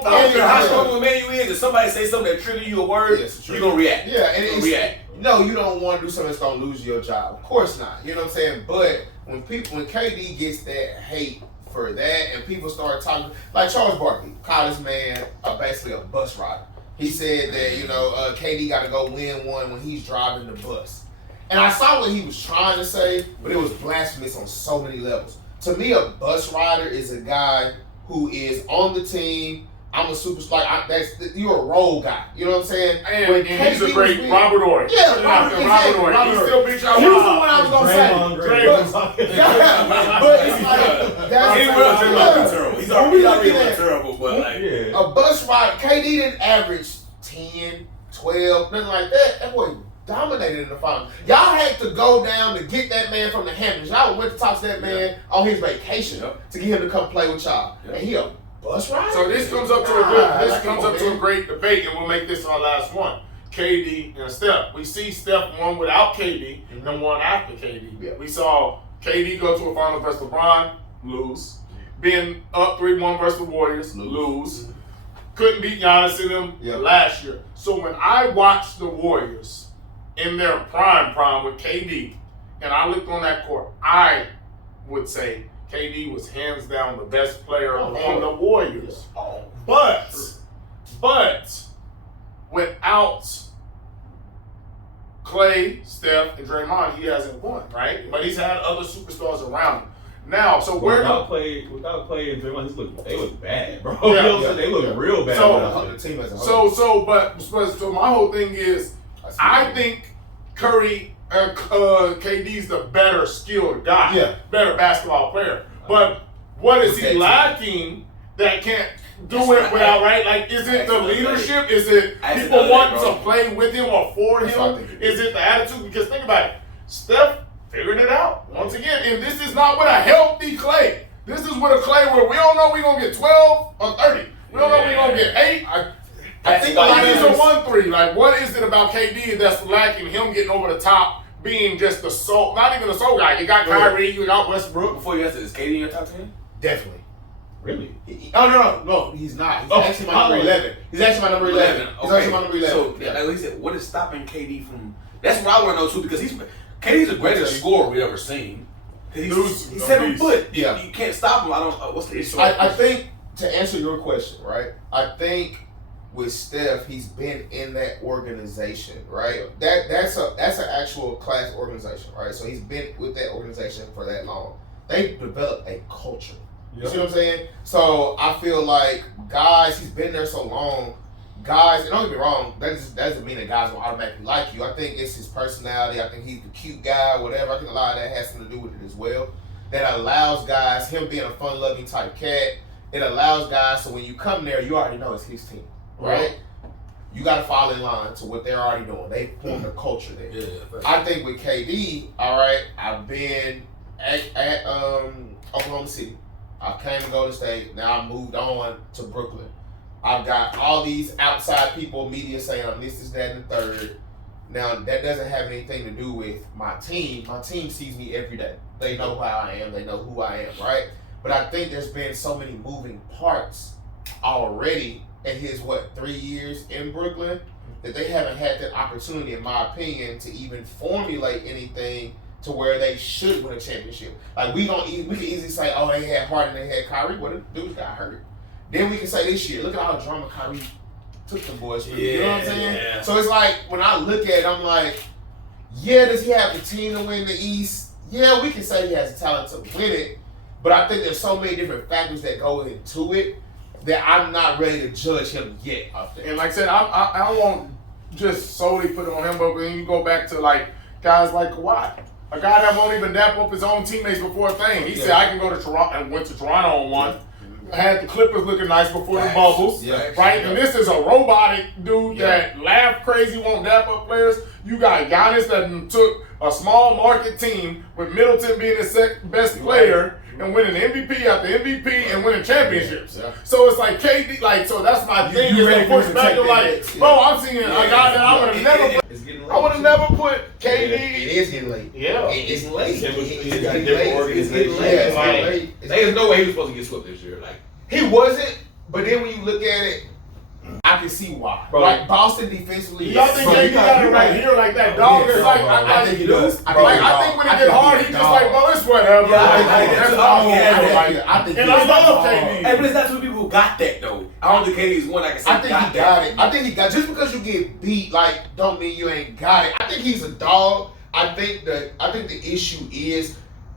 don't care how strong a man you is, if somebody say something that trigger you a word, you're going to react. Yeah, and no, you don't want to do something that's going to lose your job. Of course not. You know what I'm saying? But when KD gets that hate for that and people start talking, like Charles Barkley, called this man basically a bus rider. He said that, KD got to go win one when he's driving the bus. And I saw what he was trying to say, but it was blasphemous on so many levels. To me, a bus rider is a guy who is on the team. I'm a superstar. You're a role guy. You know what I'm saying? And he's a great Robert Ory. Yeah, Robert Ory. He still beats y'all. He was the one I was gonna say. But it's like that's He's already terrible, but like a bus rider. KD didn't average 10, 12, nothing like that. That boy dominated in the final. Y'all had to go down to get that man from the Hamptons. Y'all went to talk to that man on his vacation to get him to come play with y'all. And he a bus rider. So this comes up to a great debate, and we'll make this our last one. KD and Steph. We see Steph one without KD and one after KD. Yeah. We saw KD go to a final versus LeBron, lose. Being up 3-1 versus the Warriors, lose. Couldn't beat Giannis in them last year. So when I watched the Warriors in their prime with KD, and I looked on that court, I would say KD was hands down the best player on the Warriors. But without Clay, Steph, and Draymond, he hasn't won, right? But he's had other superstars around him. Now, so without Clay and Draymond, they look bad, bro. They look real bad. The team as a whole. So my whole thing is, I think Curry, KD's the better skilled guy, better basketball player. But what is he lacking that can't do it without, right? Like, is it the leadership? Is it people wanting to play with him or for him? Is it the attitude? Because think about it, Steph figured it out once again, and this is not with a healthy Clay. This is with a Clay where we don't know we're gonna get 12 or 30. We don't know we're gonna get 8. I think he's a 1-3. Like, what is it about KD that's lacking him getting over the top, being just the soul, not even the soul guy? You got Kyrie, you got Westbrook. Before you answer, is KD in your top 10? Definitely. Really? No, he's not. He's actually my number 11. He's actually my number 11. He's actually my number 11. So, like he said, what is stopping KD from? That's what I want to know too, because KD's the greatest scorer we've ever seen. He's 7 foot. Yeah. You can't stop him. I don't. What's the issue? I think to answer your question, right? I think with Steph, he's been in that organization, right? That's an actual class organization, right? So he's been with that organization for that long. They've developed a culture. You see what I'm saying? So I feel like guys, he's been there so long. Guys, and don't get me wrong, that doesn't mean that guys will automatically like you. I think it's his personality. I think he's the cute guy, whatever. I think a lot of that has something to do with it as well. That allows guys, him being a fun-loving type cat, it allows guys, so when you come there, you already know it's his team, right? You got to fall in line to what they're already doing. They formed a culture there. Yeah, I think with KD, all right, I've been at Oklahoma City. I came to Golden State. Now I moved on to Brooklyn. I've got all these outside people, media saying I'm this, that, and the third. Now, that doesn't have anything to do with my team. My team sees me every day. They know how I am. They know who I am, right? But I think there's been so many moving parts already in his, 3 years in Brooklyn, that they haven't had that opportunity, in my opinion, to even formulate anything to where they should win a championship. Like, we can easily say, oh, they had Harden, they had Kyrie. Well, the dudes got hurt. Then we can say this year, look at all the drama Kyrie took the boys with. You know what I'm saying? Yeah. So it's like, when I look at it, I'm like, does he have the team to win the East? Yeah, we can say he has the talent to win it, but I think there's so many different factors that go into it that I'm not ready to judge him yet. And like I said, I won't just solely put it on him, but when you go back to like guys like Kawhi, a guy that won't even dap up his own teammates before a thing. He said, I can go to Toronto, and went to Toronto on one. Had the Clippers looking nice before the bubbles, right? And this is a robotic dude that laugh crazy, won't dap up players. You got Giannis that took a small market team with Middleton being the best player and winning MVP after MVP and winning championships. So it's like KD, so that's my thing. Is to push back to I'm seeing a guy that I would have never put KD. It is getting late. Yeah. It's late. It's getting late. There's no way he was supposed to get swept this year. He wasn't, but then when you look at it, I can see why. Bro, like Boston defensively. Y'all think KD got it right here like that dog? It's like, I think he does. I think when it get hard, he just like, bro, it's whatever. I think and I love KD. Hey, but it's not two people who got that though. I don't think KD's one I can say. I think he got it. I think he got just because you get beat, don't mean you ain't got it. I think he's a dog. I think the issue is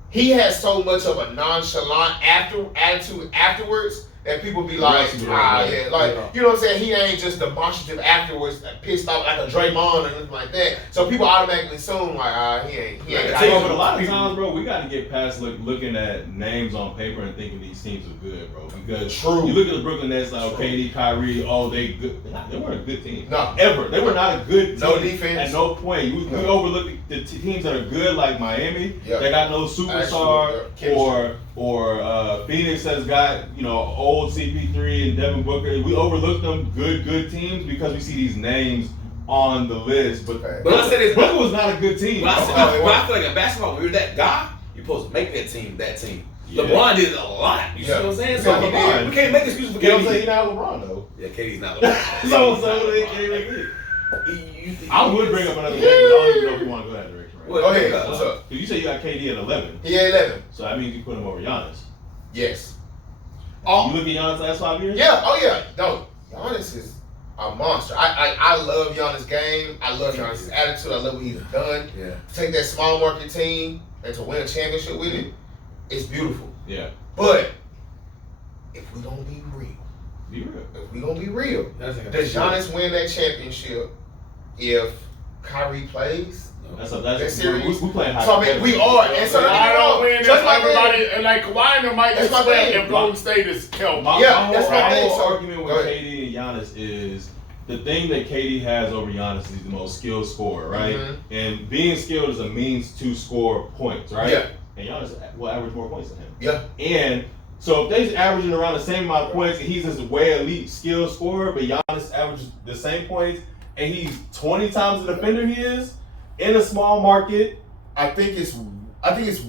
he has so much of a nonchalant attitude afterwards that people be like, you know what I'm saying? He ain't just demonstrative afterwards, pissed off like a Draymond or anything like that. So people automatically assume like, he ain't. But a lot of times, bro, we got to get past looking at names on paper and thinking these teams are good, bro. Because you look at the Brooklyn Nets, like KD, Kyrie, they good. They weren't a good team. No, ever. They were not a good team. No defense. At no point. We overlook the teams that are good, like Miami. Yep. They got no superstar, or Phoenix has got old CP3 and Devin Booker. We overlook them good teams because we see these names on the list. But I said this, Booker was not a good team. But I feel like in basketball, when you're that guy, you're supposed to make that team. Yeah. LeBron did it a lot. You see what I'm saying? So we can't make excuses for KD. You know what I'm saying? He's not LeBron though. Yeah, KD's not LeBron. so they can't make it. I would bring up another thing, but I don't even know if you want to go that direction. Right? Go ahead. What's up? You say you got KD at 11. He at 11. So that means you put him over Giannis. Yes. You look at Giannis last 5 years? Yeah. Oh yeah. No, Giannis is a monster. I love Giannis' game. I love Giannis' attitude. I love what he's done. Yeah. To take that small market team and to win a championship with it, it's beautiful. Yeah. But if we don't be real, does Giannis win that championship if Kyrie plays? That's serious. We playing high. So I mean, we are, and so I don't win. Just like everybody, and like Kawhi and them might just win if Golden State is killed. That's my thing. whole argument with KD and Giannis is the thing that KD has over Giannis is the most skilled scorer, right? Mm-hmm. And being skilled is a means to score points, right? Yeah. And Giannis will average more points than him. Yeah. And so if they're averaging around the same amount of points, and he's just a way elite skilled scorer, but Giannis averages the same points, and he's 20 times the defender he is in a small market. I think it's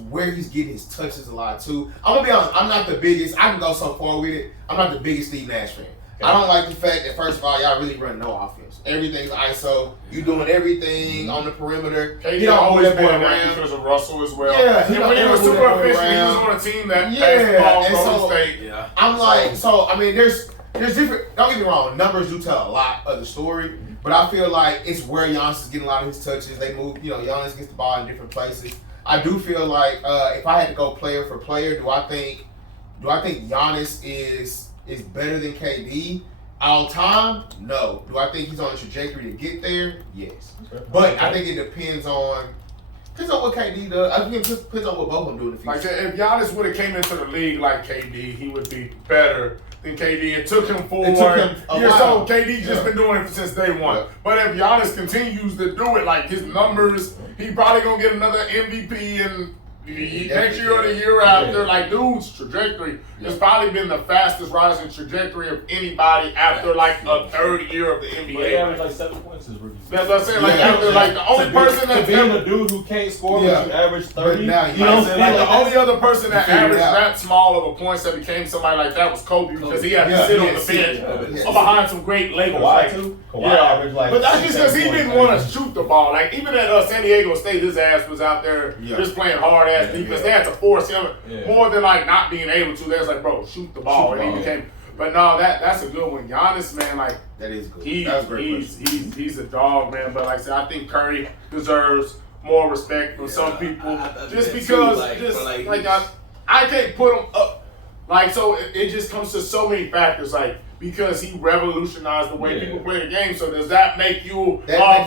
where he's getting his touches a lot too. I'm gonna be honest, I'm not the biggest. I can go so far with it. I'm not the biggest Steve Nash fan. Okay. I don't like the fact that first of all, y'all really run no offense. Everything's ISO. You doing everything on the perimeter. He don't always been around because of Russell as well. Yeah, and when he was super efficient, he was on a team that passed the ball Golden State. Yeah. I'm like, so I mean, there's different. Don't get me wrong, numbers do tell a lot of the story. But I feel like it's where Giannis is getting a lot of his touches. They move, Giannis gets the ball in different places. I do feel like if I had to go player for player, do I think Giannis is better than KD all time? No. Do I think he's on a trajectory to get there? Yes. But I think it depends on what KD does. I think it depends on what both of them do in the future. Like if Giannis would have came into the league like KD, he would be better than KD. It took him 4 years. So KD just been doing it since day one. Yeah. But if Giannis continues to do it, like his numbers, he probably gonna get another MVP and next year or the year after. Like dude's trajectory has probably been the fastest rising trajectory of anybody after like a third year of the NBA. But he averaged like 7 points his rookie. That's what I'm saying. Like after like the only person that's being a dude who can't score but you average 30. Now, you know what I'm saying? Like the only other person that averaged that small of a points that became somebody like that was Kobe because he had to sit on the bench behind some great Lakers. Kawhi averaged like. But that's just because he didn't want to shoot the ball. Like even at San Diego State, his ass was out there just playing hard ass defense. They had to force him more than like not being able to. They was like, bro, shoot the ball, and he became. But no, that's a good one. Giannis, man, like that is good. He's a dog, man. But like I said, I think Curry deserves more respect from some people, just because I can't put him up. Like so, it just comes to so many factors. Like because he revolutionized the way people play the game. So does that make you better?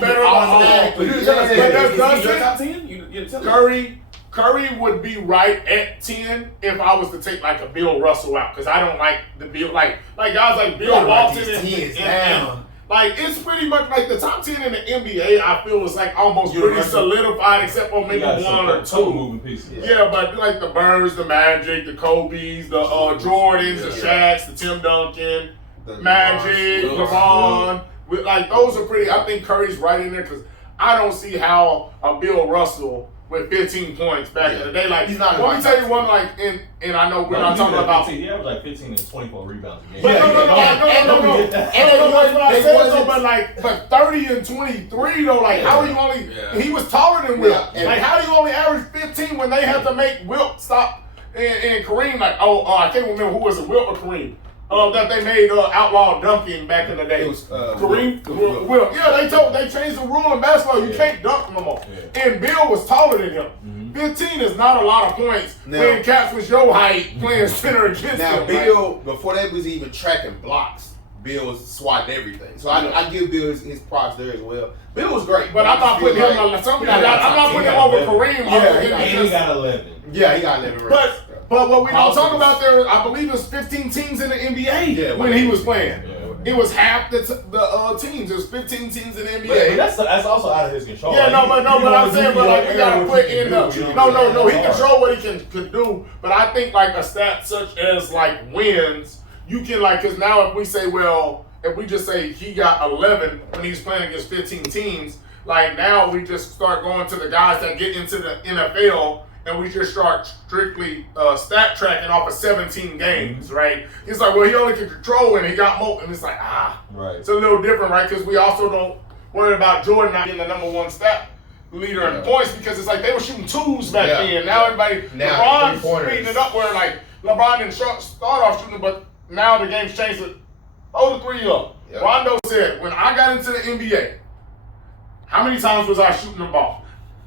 Curry would be right at 10 if I was to take like a Bill Russell out because I don't like the Bill like guys like Bill Walton and like it's pretty much like the top 10 in the NBA. I feel is like almost pretty solidified except for maybe one or two moving pieces. Yeah, but like the Birds, the Magic, the Kobe's, the Jordans, the Shaqs, the Tim Duncan, the Magic, LeBron. Like those are pretty. I think Curry's right in there because I don't see how a Bill Russell with 15 points back in the day. Like, he's not. Let me tell you one. Like, and I know we're not talking about. 15, he averaged like 15 and 24 rebounds a game. But no. But 30 and 23 though. Like, how do you only? He was taller than Wilt. Like, how do you only average 15 when they have to make Wilt stop and Kareem? Like, I can't remember who was it, Wilt or Kareem. that they made outlaw dunking back in the day. It was, Kareem, Will. yeah, they changed the rule in basketball. You can't dunk no more. Yeah. And Bill was taller than him. 15 is not a lot of points when Cats was your height playing center against Now him. Bill, before that was even tracking blocks, Bill was swatting everything. So I give Bill his props there as well. Bill was great. But I'm not putting him on something. I'm not putting him over Kareem. And he got 11. Yeah, he got 11 rings. But what we don't talk about there, I believe it was 15 teams in the NBA when he was playing. It was half the teams. It was 15 teams in the NBA. But that's also out of his control. Yeah, but I'm saying, but like we gotta put in the no. He control what he can do. But I think like a stat such as like wins, you can like because now if we say if we just say he got 11 when he's playing against 15 teams, like now we just start going to the guys that get into the NFL. And we just start strictly stat tracking off of 17 games, right? He's like, well, he only can control and he got more. And it's like, right. It's a little different, right? Because we also don't worry about Jordan not being the number one stat leader in points because it's like they were shooting twos back then. Now everybody, LeBron's speeding it up where like LeBron didn't start off shooting, but now the game's changed to throw the three up. Yeah. Rondo said, when I got into the NBA, how many times was I shooting the ball?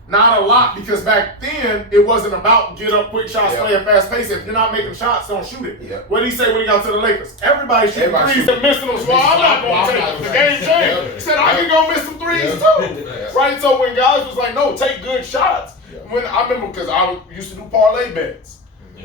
Not a lot because back then it wasn't about get up quick shots, play a fast pace. If you're not making shots, don't shoot it. Yeah. What did he say when he got to the Lakers? Everybody shooting threes and missing them. So I'm not going to take them. The game changed. He said I can go miss some threes too. Right? So when guys was like, no, take good shots. When I remember because I used to do parlay bets.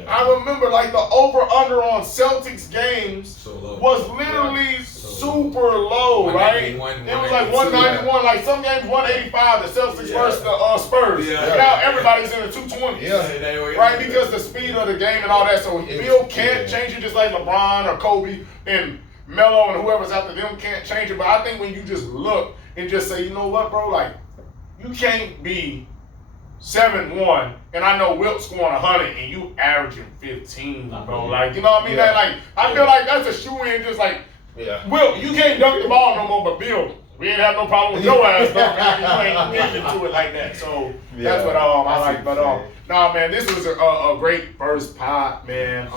I remember like the over-under on Celtics games was literally super low, right? It was like 191, like some games 185, the Celtics versus the Spurs. Now everybody's in the 220s, right? Because the speed of the game and all that. So Bill can't change it just like LeBron or Kobe and Melo and whoever's after them can't change it. But I think when you just look and just say, you know what, bro, like you can't be 7-1, and I know Wilt's scoring 100, and you averaging 15, bro. Like, you know what I mean? Like, I feel like that's a shoe-in, just like, Wilt, you can't dunk the ball no more, but Bill, we ain't have no problem with your ass dunking. You ain't getting into it like that. So that's what I like. But nah, man, this was a great first pod, man.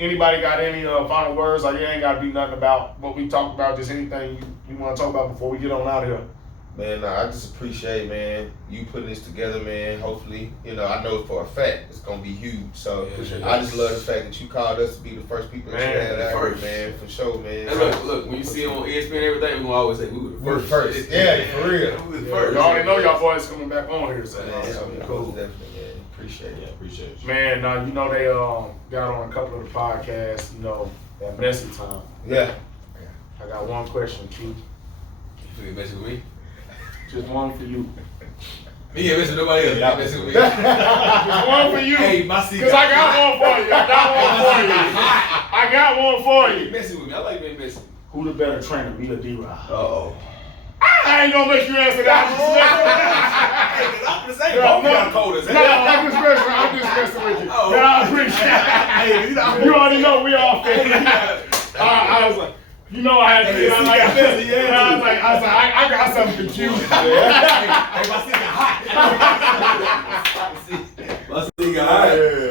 Anybody got any final words? Like, you ain't got to be nothing about what we talked about. Just anything you want to talk about before we get on out of here. Man, I just appreciate, man, you putting this together, man. Hopefully, I know for a fact it's going to be huge. So I just love the fact that you called us to be the first people that you had out here, man, for sure, man. And look, when you see it on ESPN and everything, we're going to always say we were the first. Yeah, for real. We were the first. Y'all already know y'all boys coming back on here. So cool. Definitely, man. Appreciate it. Appreciate you. Man, you know they got on a couple of the podcasts, that messy time. Yeah. I got one question, Keith. You feel messing with me? Just one for you. Me ain't messing with nobody else. Y'all messing with me. Just one for you. Hey, my seat. Because I got one for you. I got one for you. Messing with me. I like being messy. Who the better trainer, me or D-Rod? Uh-oh. I ain't gonna make you answer that. I'm the same. Both y'all cold as hell. I'm just messing with you. I appreciate it. You already know we all fit. I was like, I had to be like this. I was like, I got something for you. Hey, my seat got hot. My seat got hot.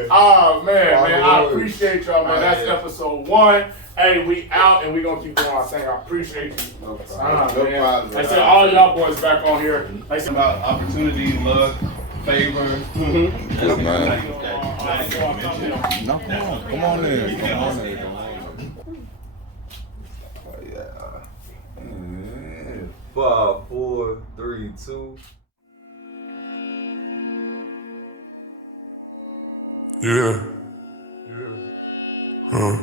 Oh, man, I appreciate y'all, man. That's episode 1. Hey, we out and we gonna keep going our thing. I appreciate you. No problem. I said all y'all boys back on here. Like about opportunity, luck, favor. Yes, man. No, come on in. Come on in. Oh, yeah. 5, 4, 3, 2. Yeah. Huh.